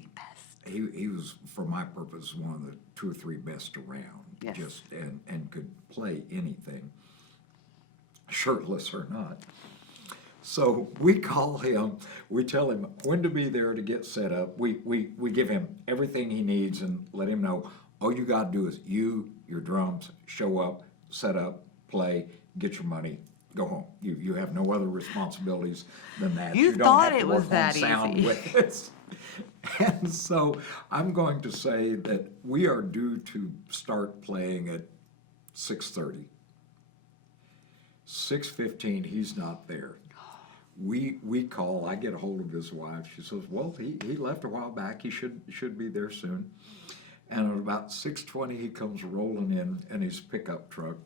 was, for my purpose, one of the 2 or 3 best around. Yes. And could play anything, shirtless or not. So we call him, we tell him when to be there to get set up. We give him everything he needs and let him know all you got to do is your drums, show up, set up, play, get your money, go home. You have no other responsibilities than that. You don't thought have to it was work that on sound easy. with us. And so I'm going to say that we are due to start playing at 6:30. 6:15, he's not there. We call, I get a hold of his wife. She says, well, he left a while back. He should be there soon. And at about 6:20, he comes rolling in his pickup truck.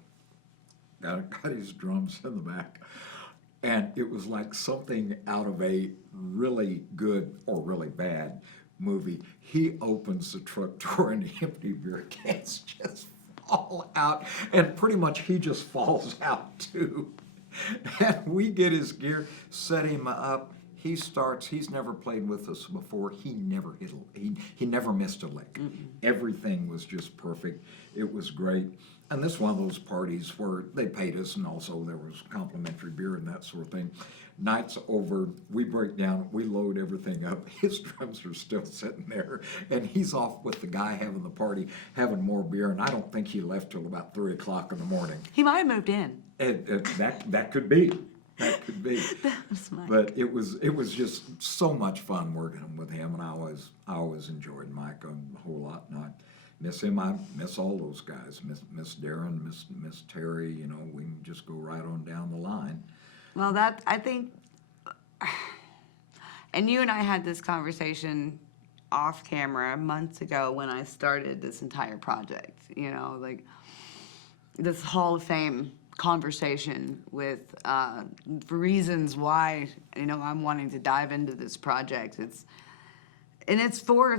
Got his drums in the back. And it was like something out of a really good or really bad movie. He opens the truck door and the empty beer cans just fall out. And pretty much he just falls out too. And we get his gear, set him up. He starts. He's never played with us before. He never he never missed a lick. Mm-mm. Everything was just perfect. It was great. And this is one of those parties where they paid us, and also there was complimentary beer and that sort of thing. Night's over. We break down. We load everything up. His drums are still sitting there, and he's off with the guy having the party, having more beer. And I don't think he left till about 3 o'clock in the morning. He might have moved in. That could be. That could be. That was Mike. But it was just so much fun working with him, and I always enjoyed Mike a whole lot. And I miss him. I miss all those guys. Miss Darren. Miss Terry. We can just go right on down the line. Well, I think, and you and I had this conversation off camera months ago when I started this entire project. Like this Hall of Fame conversation with reasons why I'm wanting to dive into this project. It's for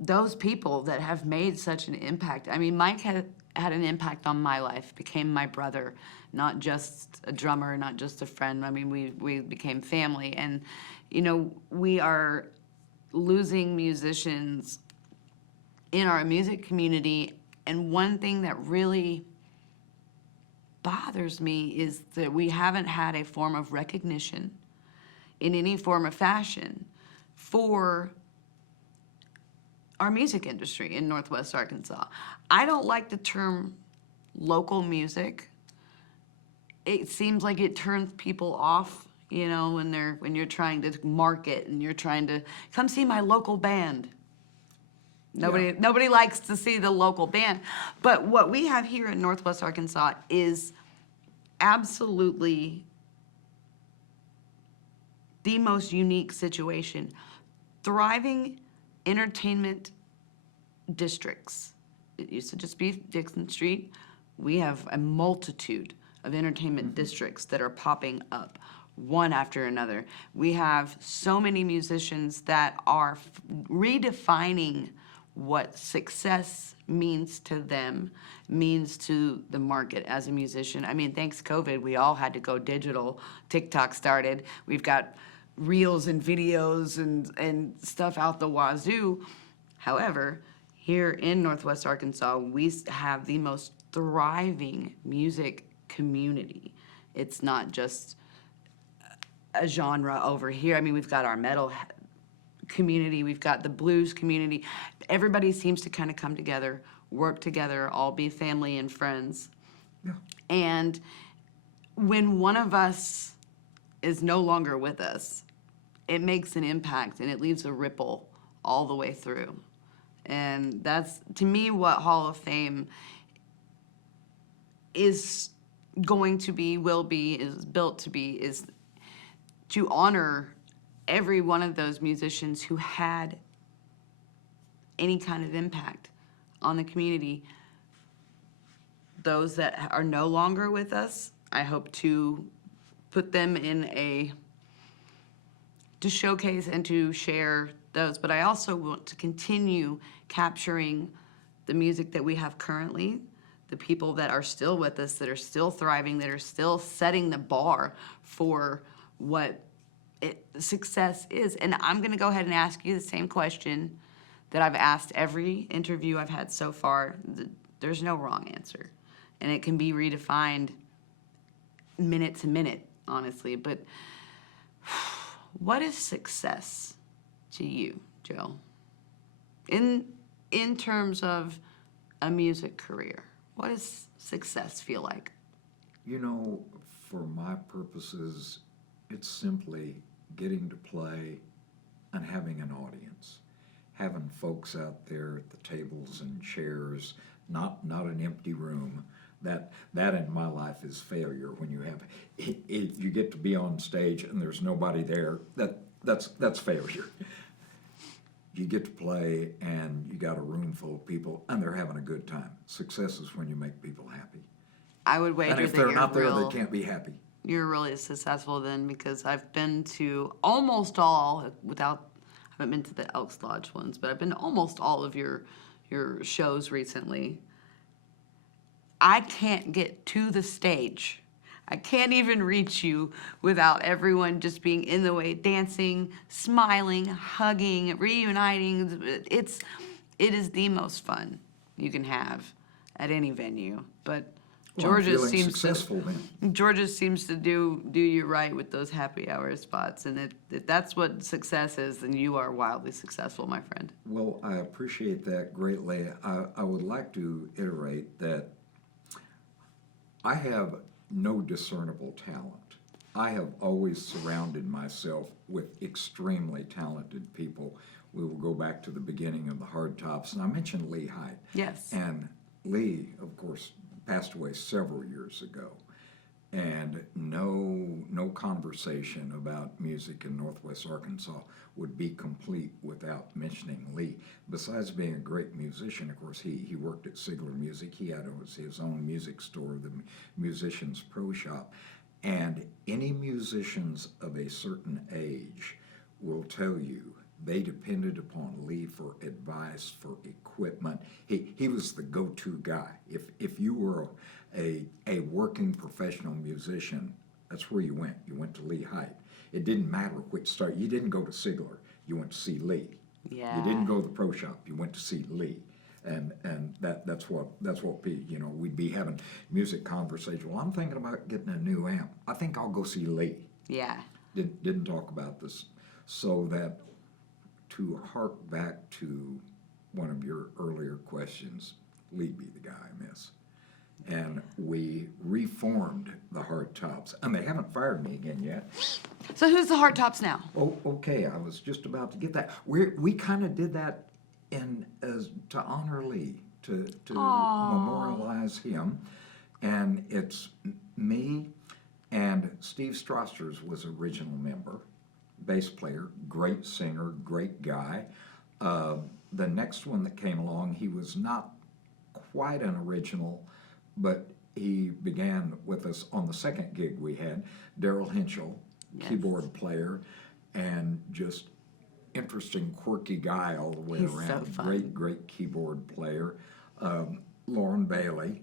those people that have made such an impact. I mean, Mike had an impact on my life, became my brother, not just a drummer, not just a friend. I mean, we became family, and we are losing musicians in our music community. And one thing that really bothers me is that we haven't had a form of recognition in any form of fashion for our music industry in Northwest Arkansas. I don't like the term local music. It seems like it turns people off, when you're trying to market and you're trying to come see my local band. Nobody likes to see the local band. But what we have here in Northwest Arkansas is absolutely the most unique situation. Thriving entertainment districts. It used to just be Dixon Street. We have a multitude of entertainment districts that are popping up one after another. We have so many musicians that are redefining what success means to them, means to the market as a musician. I mean, thanks COVID, we all had to go digital. TikTok started. We've got reels and videos and stuff out the wazoo. However, here in Northwest Arkansas, we have the most thriving music community. It's not just a genre over here. I mean, we've got our metal community, we've got the blues community. Everybody seems to kind of come together, work together, all be family and friends. Yeah. And when one of us is no longer with us, it makes an impact and it leaves a ripple all the way through. And that's, to me, what Hall of Fame is going to be, will be, is built to be, is to honor every one of those musicians who had any kind of impact on the community. Those that are no longer with us, I hope to put them in to showcase and to share those. But I also want to continue capturing the music that we have currently, the people that are still with us, that are still thriving, that are still setting the bar for what success is. And I'm going to go ahead and ask you the same question that I've asked every interview I've had so far. There's no wrong answer. And it can be redefined minute to minute, honestly. But what is success to you, Joe? In terms of a music career, what does success feel like? You know, for my purposes, it's simply getting to play and having an audience, having folks out there at the tables and chairs, not an empty room. That in my life is failure. When you have you get to be on stage and there's nobody there, that's failure. You get to play and you got a room full of people and they're having a good time. Success is when you make people happy. I would wager And if that they're you're not there, real, they can't be happy. you're really successful then, because I've been to almost all, I haven't been to the Elks Lodge ones, but I've been to almost all of your shows recently. I can't get to the stage. I can't even reach you without everyone just being in the way, dancing, smiling, hugging, reuniting. It is the most fun you can have at any venue. But Georgia seems to do you right with those happy hour spots, and if that's what success is, then you are wildly successful, my friend. Well, I appreciate that greatly. I would like to iterate that I have no discernible talent. I have always surrounded myself with extremely talented people. We will go back to the beginning of the Hard Tops, and I mentioned Lee Height. Yes. And Lee, of course, passed away several years ago. And no conversation about music in Northwest Arkansas would be complete without mentioning Lee. Besides being a great musician, of course, he worked at Sigler Music. He had his own music store, the Musicians Pro Shop. And any musicians of a certain age will tell you they depended upon Lee for advice, for equipment. He was the go-to guy. If you were a working professional musician, that's where you went. You went to Lee Height. It didn't matter which start. You didn't go to Sigler. You went to see Lee. Yeah. You didn't go to the Pro Shop. You went to see Lee. And that's what we'd be having music conversation. Well, I'm thinking about getting a new amp. I think I'll go see Lee. Yeah. Didn't talk about this. So that, to hark back to one of your earlier questions, Lee'd be the guy I miss. And we reformed the Hard Tops, and they haven't fired me again yet. So who's the Hard Tops now? Oh, okay. I was just about to get that. We kind of did that to honor Lee, to memorialize him, and it's me and Steve Strosters was original member, bass player, great singer, great guy. The next one that came along, he was not quite an original, but he began with us on the second gig we had. Daryl Henschel, Yes. keyboard player, and just interesting, quirky guy all the way He's so around. fun. Great keyboard player. Lauren Bailey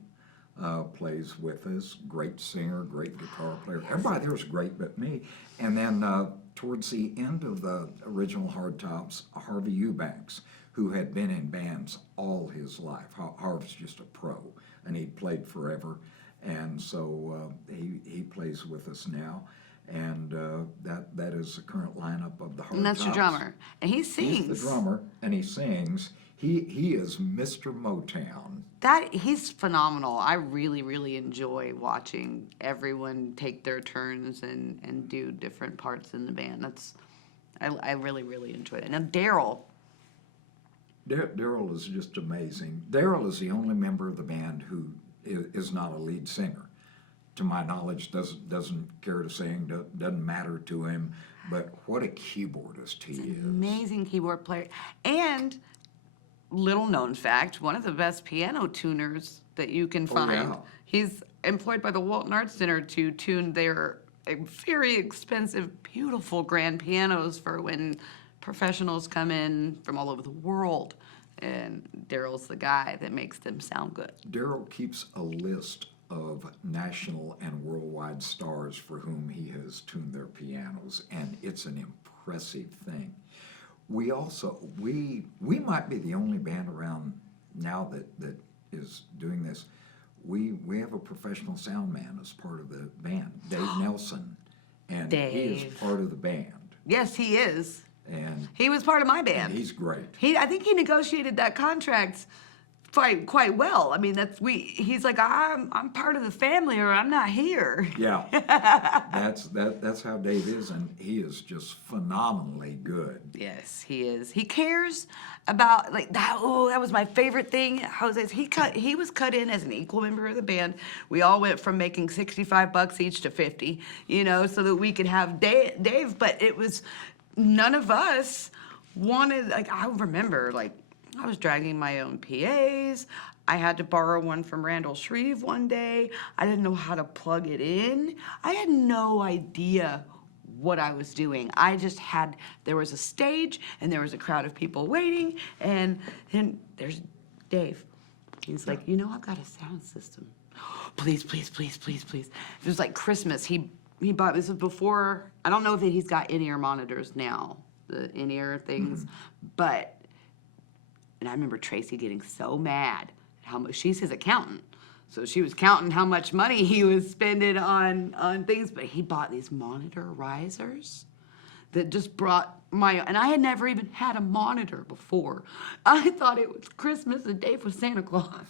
plays with us. Great singer, great guitar player. Everybody there was great but me. And then towards the end of the original Hard Tops, Harvey Eubanks, who had been in bands all his life. Harvey's just a pro, and he played forever. And so he plays with us now. And that is the current lineup of the Hard And that's Tops. your drummer. And he sings. He's the drummer, and he sings. He is Mr. Motown. He's phenomenal. I really, really enjoy watching everyone take their turns and do different parts in the band. I really, really enjoy that. Now, Daryl. Daryl is just amazing. Daryl is the only member of the band who is not a lead singer. To my knowledge, doesn't care to sing, doesn't matter to him, but what a keyboardist he is. Amazing keyboard player. And, little known fact, one of the best piano tuners that you can find. Yeah. He's employed by the Walton Arts Center to tune their very expensive, beautiful grand pianos for when professionals come in from all over the world. And Daryl's the guy that makes them sound good. Daryl keeps a list of national and worldwide stars for whom he has tuned their pianos, and it's an impressive thing. We also, we might be the only band around now that is doing this. We have a professional sound man as part of the band, Dave Nelson, and he is Dave. part of the band. Yes, he is. And He was part of my band. he's great. I think he negotiated that contract quite well. I mean, he's like, I'm part of the family, or I'm not here. Yeah, that's how Dave is, and he is just phenomenally good. Yes, he is. He cares about like that. Oh, that was my favorite thing. Jose's. He was cut in as an equal member of the band. We all went from making $65 each to 50, so that we could have Dave. But it was none of us wanted. Like I remember, like I was dragging my own PAs. I had to borrow one from Randall Shreve one day. I didn't know how to plug it in. I had no idea what I was doing. There was a stage and there was a crowd of people waiting, and there's Dave. He's like, I've got a sound system. Please, please, please, please, please. It was like Christmas. He bought, this was before, I don't know if he's got in-ear monitors now, the in-ear things, but, and I remember Tracy getting so mad at how much, she's his accountant. So she was counting how much money he was spending on things, but he bought these monitor risers that just brought and I had never even had a monitor before. I thought it was Christmas and Dave was Santa Claus.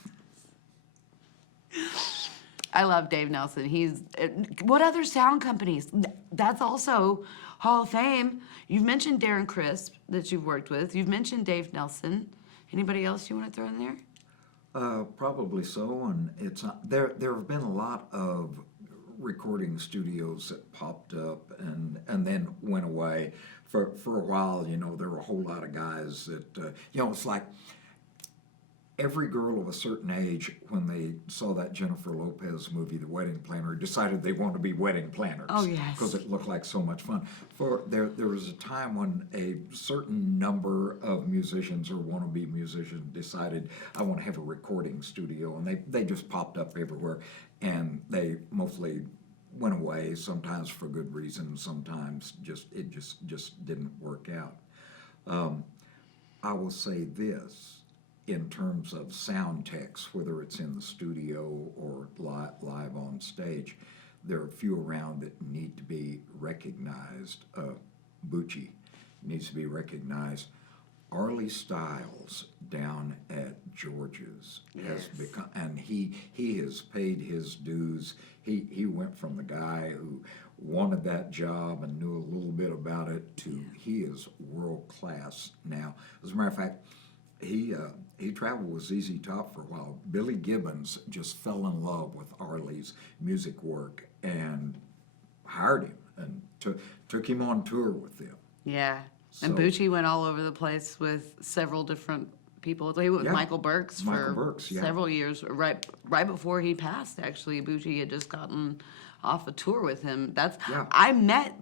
I love Dave Nelson. What other sound companies? That's also Hall of Fame. You've mentioned Darren Crisp that you've worked with. You've mentioned Dave Nelson. Anybody else you want to throw in there? Probably so, and it's not, there have been a lot of recording studios that popped up and then went away. For a while, there were a whole lot of guys that, it's like every girl of a certain age, when they saw that Jennifer Lopez movie, The Wedding Planner, decided they wanted to be wedding planners. Oh, yes. Because it looked like so much fun. There was a time when a certain number of musicians or wannabe musicians decided, I want to have a recording studio, and they just popped up everywhere, and they mostly went away, sometimes for good reasons, sometimes it just didn't work out. I will say this. In terms of sound techs, whether it's in the studio or live on stage, there are a few around that need to be recognized. Bucci needs to be recognized. Arlie Stiles down at George's has become, and he has paid his dues. He went from the guy who wanted that job and knew a little bit about it to he is world class now. As a matter of fact, he traveled with ZZ Top for a while. Billy Gibbons just fell in love with Arlie's music work and hired him. and took him on tour with them. Yeah. So- And Bucci went all over the place with several different people. He went with Yeah. Michael Burks Michael for Burks, yeah. several years. Right before he passed, actually, Bucci had just gotten off a tour with him. Yeah. I met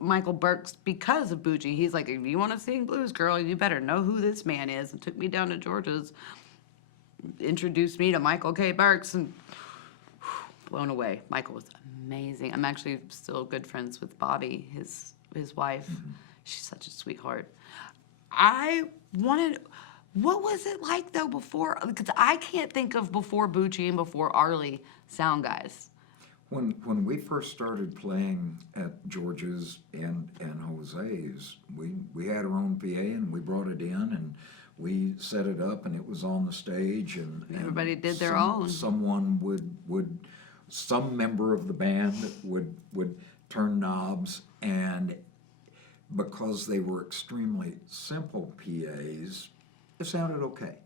Michael Burks because of Bucci. He's like, if you want to sing blues, girl, you better know who this man is. And took me down to Georgia's, introduced me to Michael K. Burks, and blown away. Michael was amazing. I'm actually still good friends with Bobby, his wife. She's such a sweetheart. What was it like though before? Because I can't think of before Bucci and before Arlie sound guys. When we first started playing at George's and Jose's, we had our own PA and we brought it in and we set it up and it was on the stage and Everybody did their own. Someone some member of the band would turn knobs, and because they were extremely simple PAs, it sounded okay.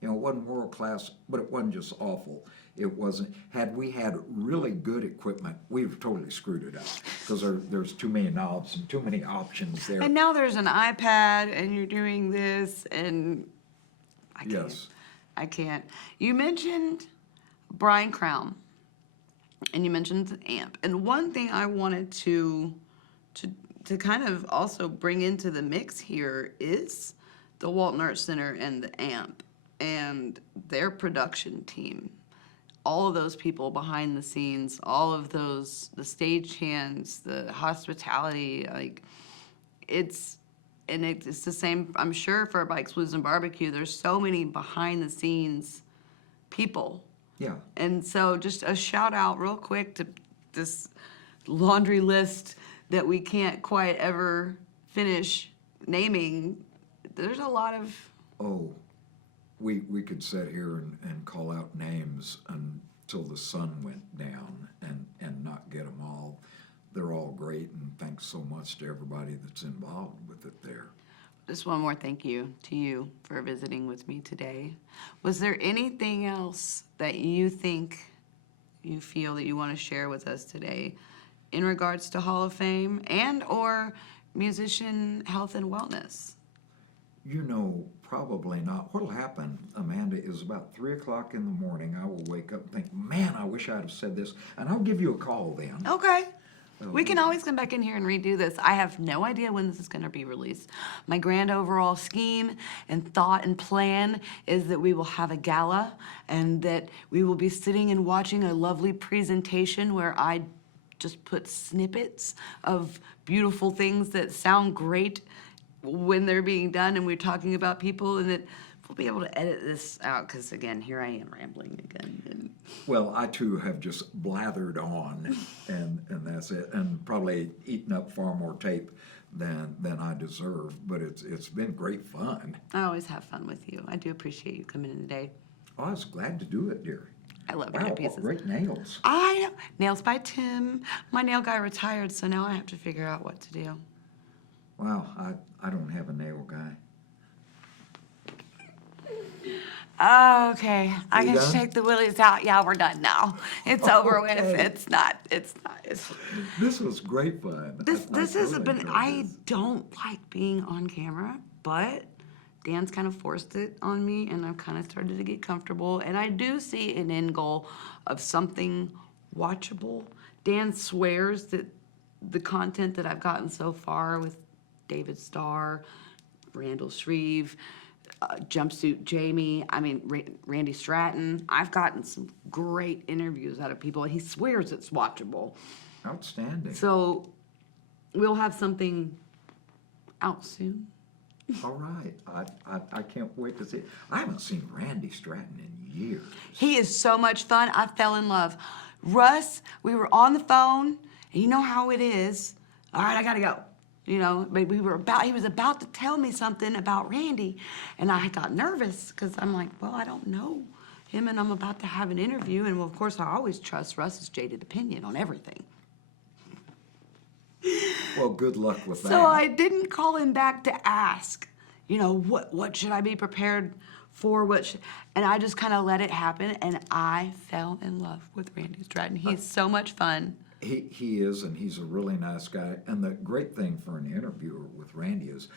You know, it wasn't world class, but it wasn't just awful. It wasn't. Had we had really good equipment, we've totally screwed it up because there's too many knobs and too many options there. And now there's an iPad and you're doing this and I can't. Yes. I can't. You mentioned Brian Crown and you mentioned the amp. And one thing I wanted to kind of also bring into the mix here is the Walton Arts Center and the amp and their production team. All of those people behind the scenes, all of those, the stage-hands, the hospitality, like, it's the same, I'm sure, for Bikes, Blues, and Barbecue. There's so many behind-the-scenes people. Yeah. And so just a shout-out real quick to this laundry list that we can't quite ever finish naming. There's a lot of... Oh, we could sit here and call out names until the sun went down and not get them all. They're all great, and thanks so much to everybody that's involved with it there. Just one more thank you to you for visiting with me today. Was there anything else that you feel that you want to share with us today in regards to Hall of Fame and or musician health and wellness? You know, probably not. What'll happen, Amanda, is about 3 o'clock in the morning, I will wake up and think, man, I wish I'd have said this, and I'll give you a call then. Okay. We can always come back in here and redo this. I have no idea when this is going to be released. My grand overall scheme and thought and plan is that we will have a gala and that we will be sitting and watching a lovely presentation where I just put snippets of beautiful things that sound great when they're being done, and we're talking about people, and that we'll be able to edit this out because, again, here I am rambling again. And Well, I too have just blathered on, and that's it, and probably eaten up far more tape than I deserve. But it's been great fun. I always have fun with you. I do appreciate you coming in today. Oh, I was glad to do it, dear. I love Wow, your what pieces. great nails. Nails by Tim. My nail guy retired, so now I have to figure out what to do. Wow, I don't have a nail guy. Okay, I We can done? shake the willies out. Yeah, we're done now. It's over with. Okay. It's not. This was great fun. This I has really been. enjoyed I this. don't like being on camera, but Dan's kind of forced it on me, and I've kind of started to get comfortable. And I do see an end goal of something watchable. Dan swears that the content that I've gotten so far with David Starr, Randall Shreve, Jumpsuit Jamie, Randy Stratton, I've gotten some great interviews out of people, and he swears it's watchable. Outstanding. So we'll have something out soon. All right. I can't wait to see it. I haven't seen Randy Stratton in years. He is so much fun. I fell in love. Russ, we were on the phone, and you know how it is. All right, I gotta go. You know, but he was about to tell me something about Randy, and I got nervous because I'm like, well, I don't know him, and I'm about to have an interview, and well, of course, I always trust Russ's jaded opinion on everything. Well, good luck with that. So I didn't call him back to ask, you know, what should I be prepared for? And I just kind of let it happen, and I fell in love with Randy Stratton. He's so much fun. He is, and he's a really nice guy. And the great thing for an interviewer with Randy is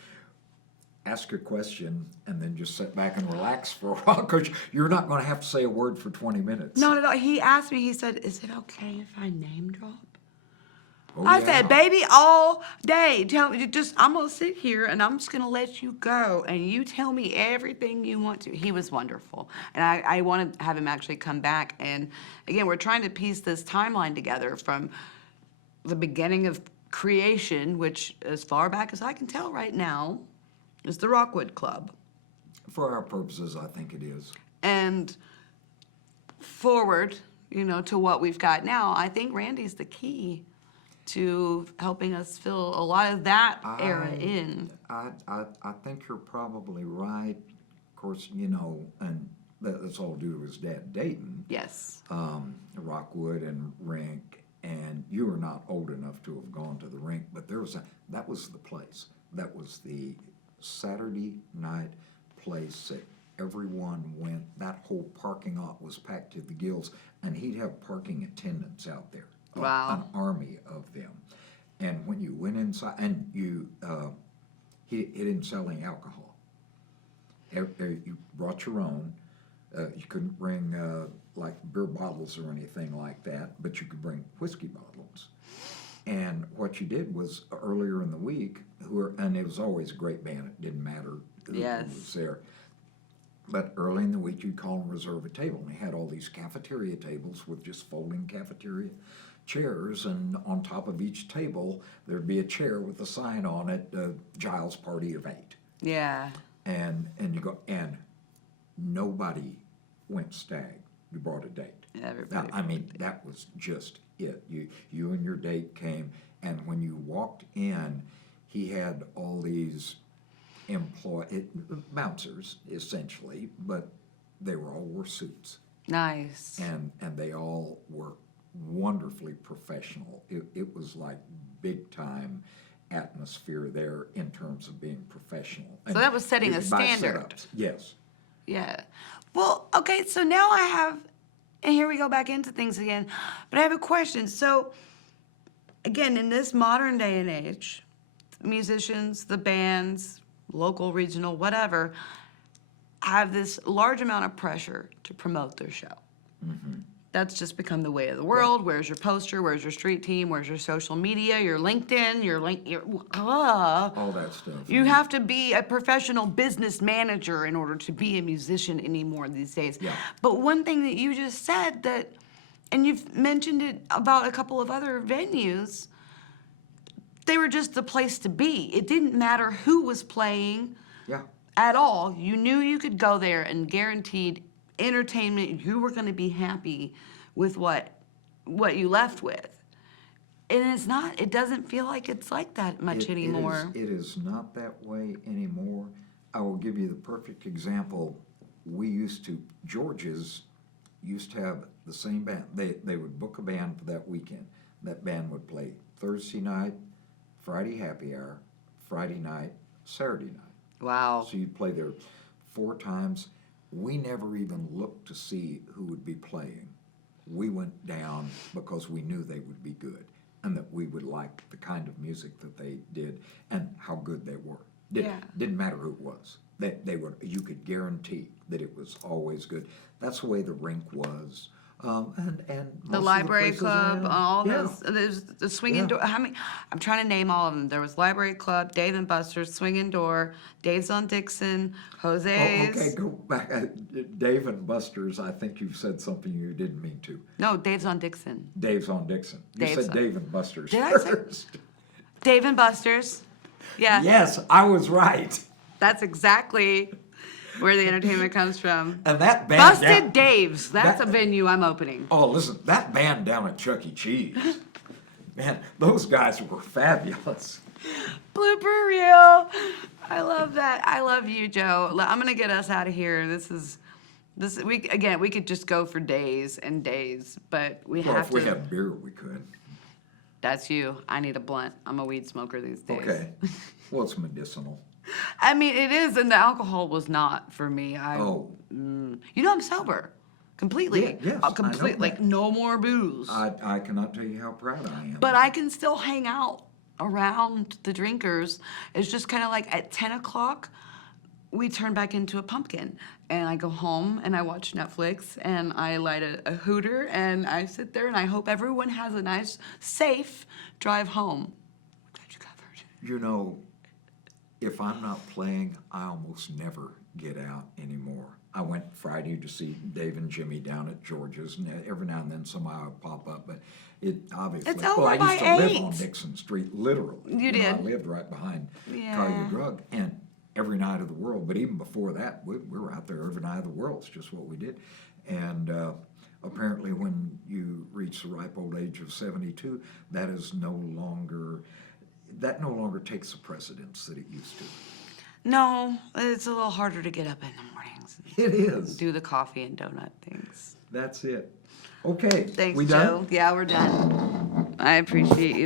ask a question and then just sit back and relax for a while, because you're not going to have to say a word for 20 minutes. Not at all. He asked me, he said, is it okay if I name drop? Oh, I yeah. said, baby, all day. Tell me, I'm gonna sit here and I'm just gonna let you go, and you tell me everything you want to. He was wonderful, and I want to have him actually come back. And again, we're trying to piece this timeline together from the beginning of creation, which, as far back as I can tell right now, is the Rockwood Club, For our purposes, I think it is. and forward, to what we've got now. I think Randy's the key to helping us fill a lot of that era in. I think you're probably right. Of course, and that's all due to his dad, Dayton. Yes. Rockwood and Rink, and you were not old enough to have gone to the Rink, but that was the place. That was the Saturday night place that everyone went. That whole parking lot was packed to the gills, and he'd have parking attendants out there. Wow. An army of them. And when you went inside, and he didn't sell any alcohol. You brought your own. You couldn't bring like beer bottles or anything like that, but you could bring whiskey bottles. And what you did was, earlier in the week, and it was always a great band, it didn't matter who was there. But early in the week, you'd call and reserve a table. And they had all these cafeteria tables with just folding cafeteria chairs, and on top of each table, there'd be a chair with a sign on it, Giles Party of 8. Yeah. And you go, and nobody went stag. You brought a date. Everybody. I mean, that was just it. You and your date came, and when you walked in, he had all these bouncers, essentially, but they all wore suits. Nice. And they all were wonderfully professional. It was like big time atmosphere there in terms of being professional. So that was setting a by standard. setups. Yes. Yeah. Well, okay, so now I have, and here we go back into things again, but I have a question. So, again, in this modern day and age, musicians, the bands, local, regional, whatever, have this large amount of pressure to promote their show. Mm-hmm. That's just become the way of the world. Yeah. Where's your poster? Where's your street team? Where's your social media? Your LinkedIn? All that stuff. You have to be a professional business manager in order to be a musician anymore these days. Yeah. But one thing that you just said that, and you've mentioned it about a couple of other venues, they were just the place to be. It didn't matter who was playing. Yeah. At all. You knew you could go there and guaranteed entertainment. You were going to be happy with what you left with. And it doesn't feel like it's like that much anymore. It is not that way anymore. I will give you the perfect example. George's used to have the same band. They would book a band for that weekend. That band would play Thursday night, Friday happy hour, Friday night, Saturday night. Wow. So you'd play there 4 times. We never even looked to see who would be playing. We went down because we knew they would be good and that we would like the kind of music that they did and how good they were. Didn't matter who it was. You could guarantee that it was always good. That's the way the Rink was. And the Library Club, around. all those. There's the Swinging Door. How many? I'm trying to name all of them. There was Library Club, Dave and Buster's, Swinging Door, Dave's on Dixon, Jose's. Okay, go back. Dave and Buster's, I think you said something you didn't mean to. No, Dave's on Dixon. Dave's on Dixon. You said Dave and Buster's Did first. I say Dave and Buster's? Yeah. Yes, I was right. That's exactly where the entertainment comes from. And that band Busted Dave's. That's a venue I'm opening. Oh, listen, that band down at Chuck E. Cheese, man, those guys were fabulous. Blooper reel. I love that. I love you, Joe. I'm gonna get us out of here. We could just go for days and days, but we have to. If we had beer, we could. That's you. I need a blunt. I'm a weed smoker these days. Okay. Well, it's medicinal. I mean, it is, and the alcohol was not for me. Oh. You know I'm sober. completely. Yeah, yes, I know Complete, like that. no more booze. I cannot tell you how proud I am. But I can still hang out around the drinkers. It's just kind of like at 10 o'clock, we turn back into a pumpkin. And I go home and I watch Netflix and I light a hooter and I sit there and I hope everyone has a nice, safe drive home. Got you covered. You know, if I'm not playing, I almost never get out anymore. I went Friday to see Dave and Jimmy down at George's, and every now and then somebody would pop up, but it obviously. It's over well, I by used to live 8. on Dixon Street, literally. You know, I did. lived right behind Yeah. Collier Drug, and every night of the world. But even before that, we were out there every night of the world. It's just what we did. And apparently, when you reach the ripe old age of 72, that no longer takes the precedence that it used to. No, it's a little harder to get up in the mornings. It is. Do the coffee and donut things. That's it. Okay. Thanks, we Joe. done? Yeah, we're done. I appreciate you.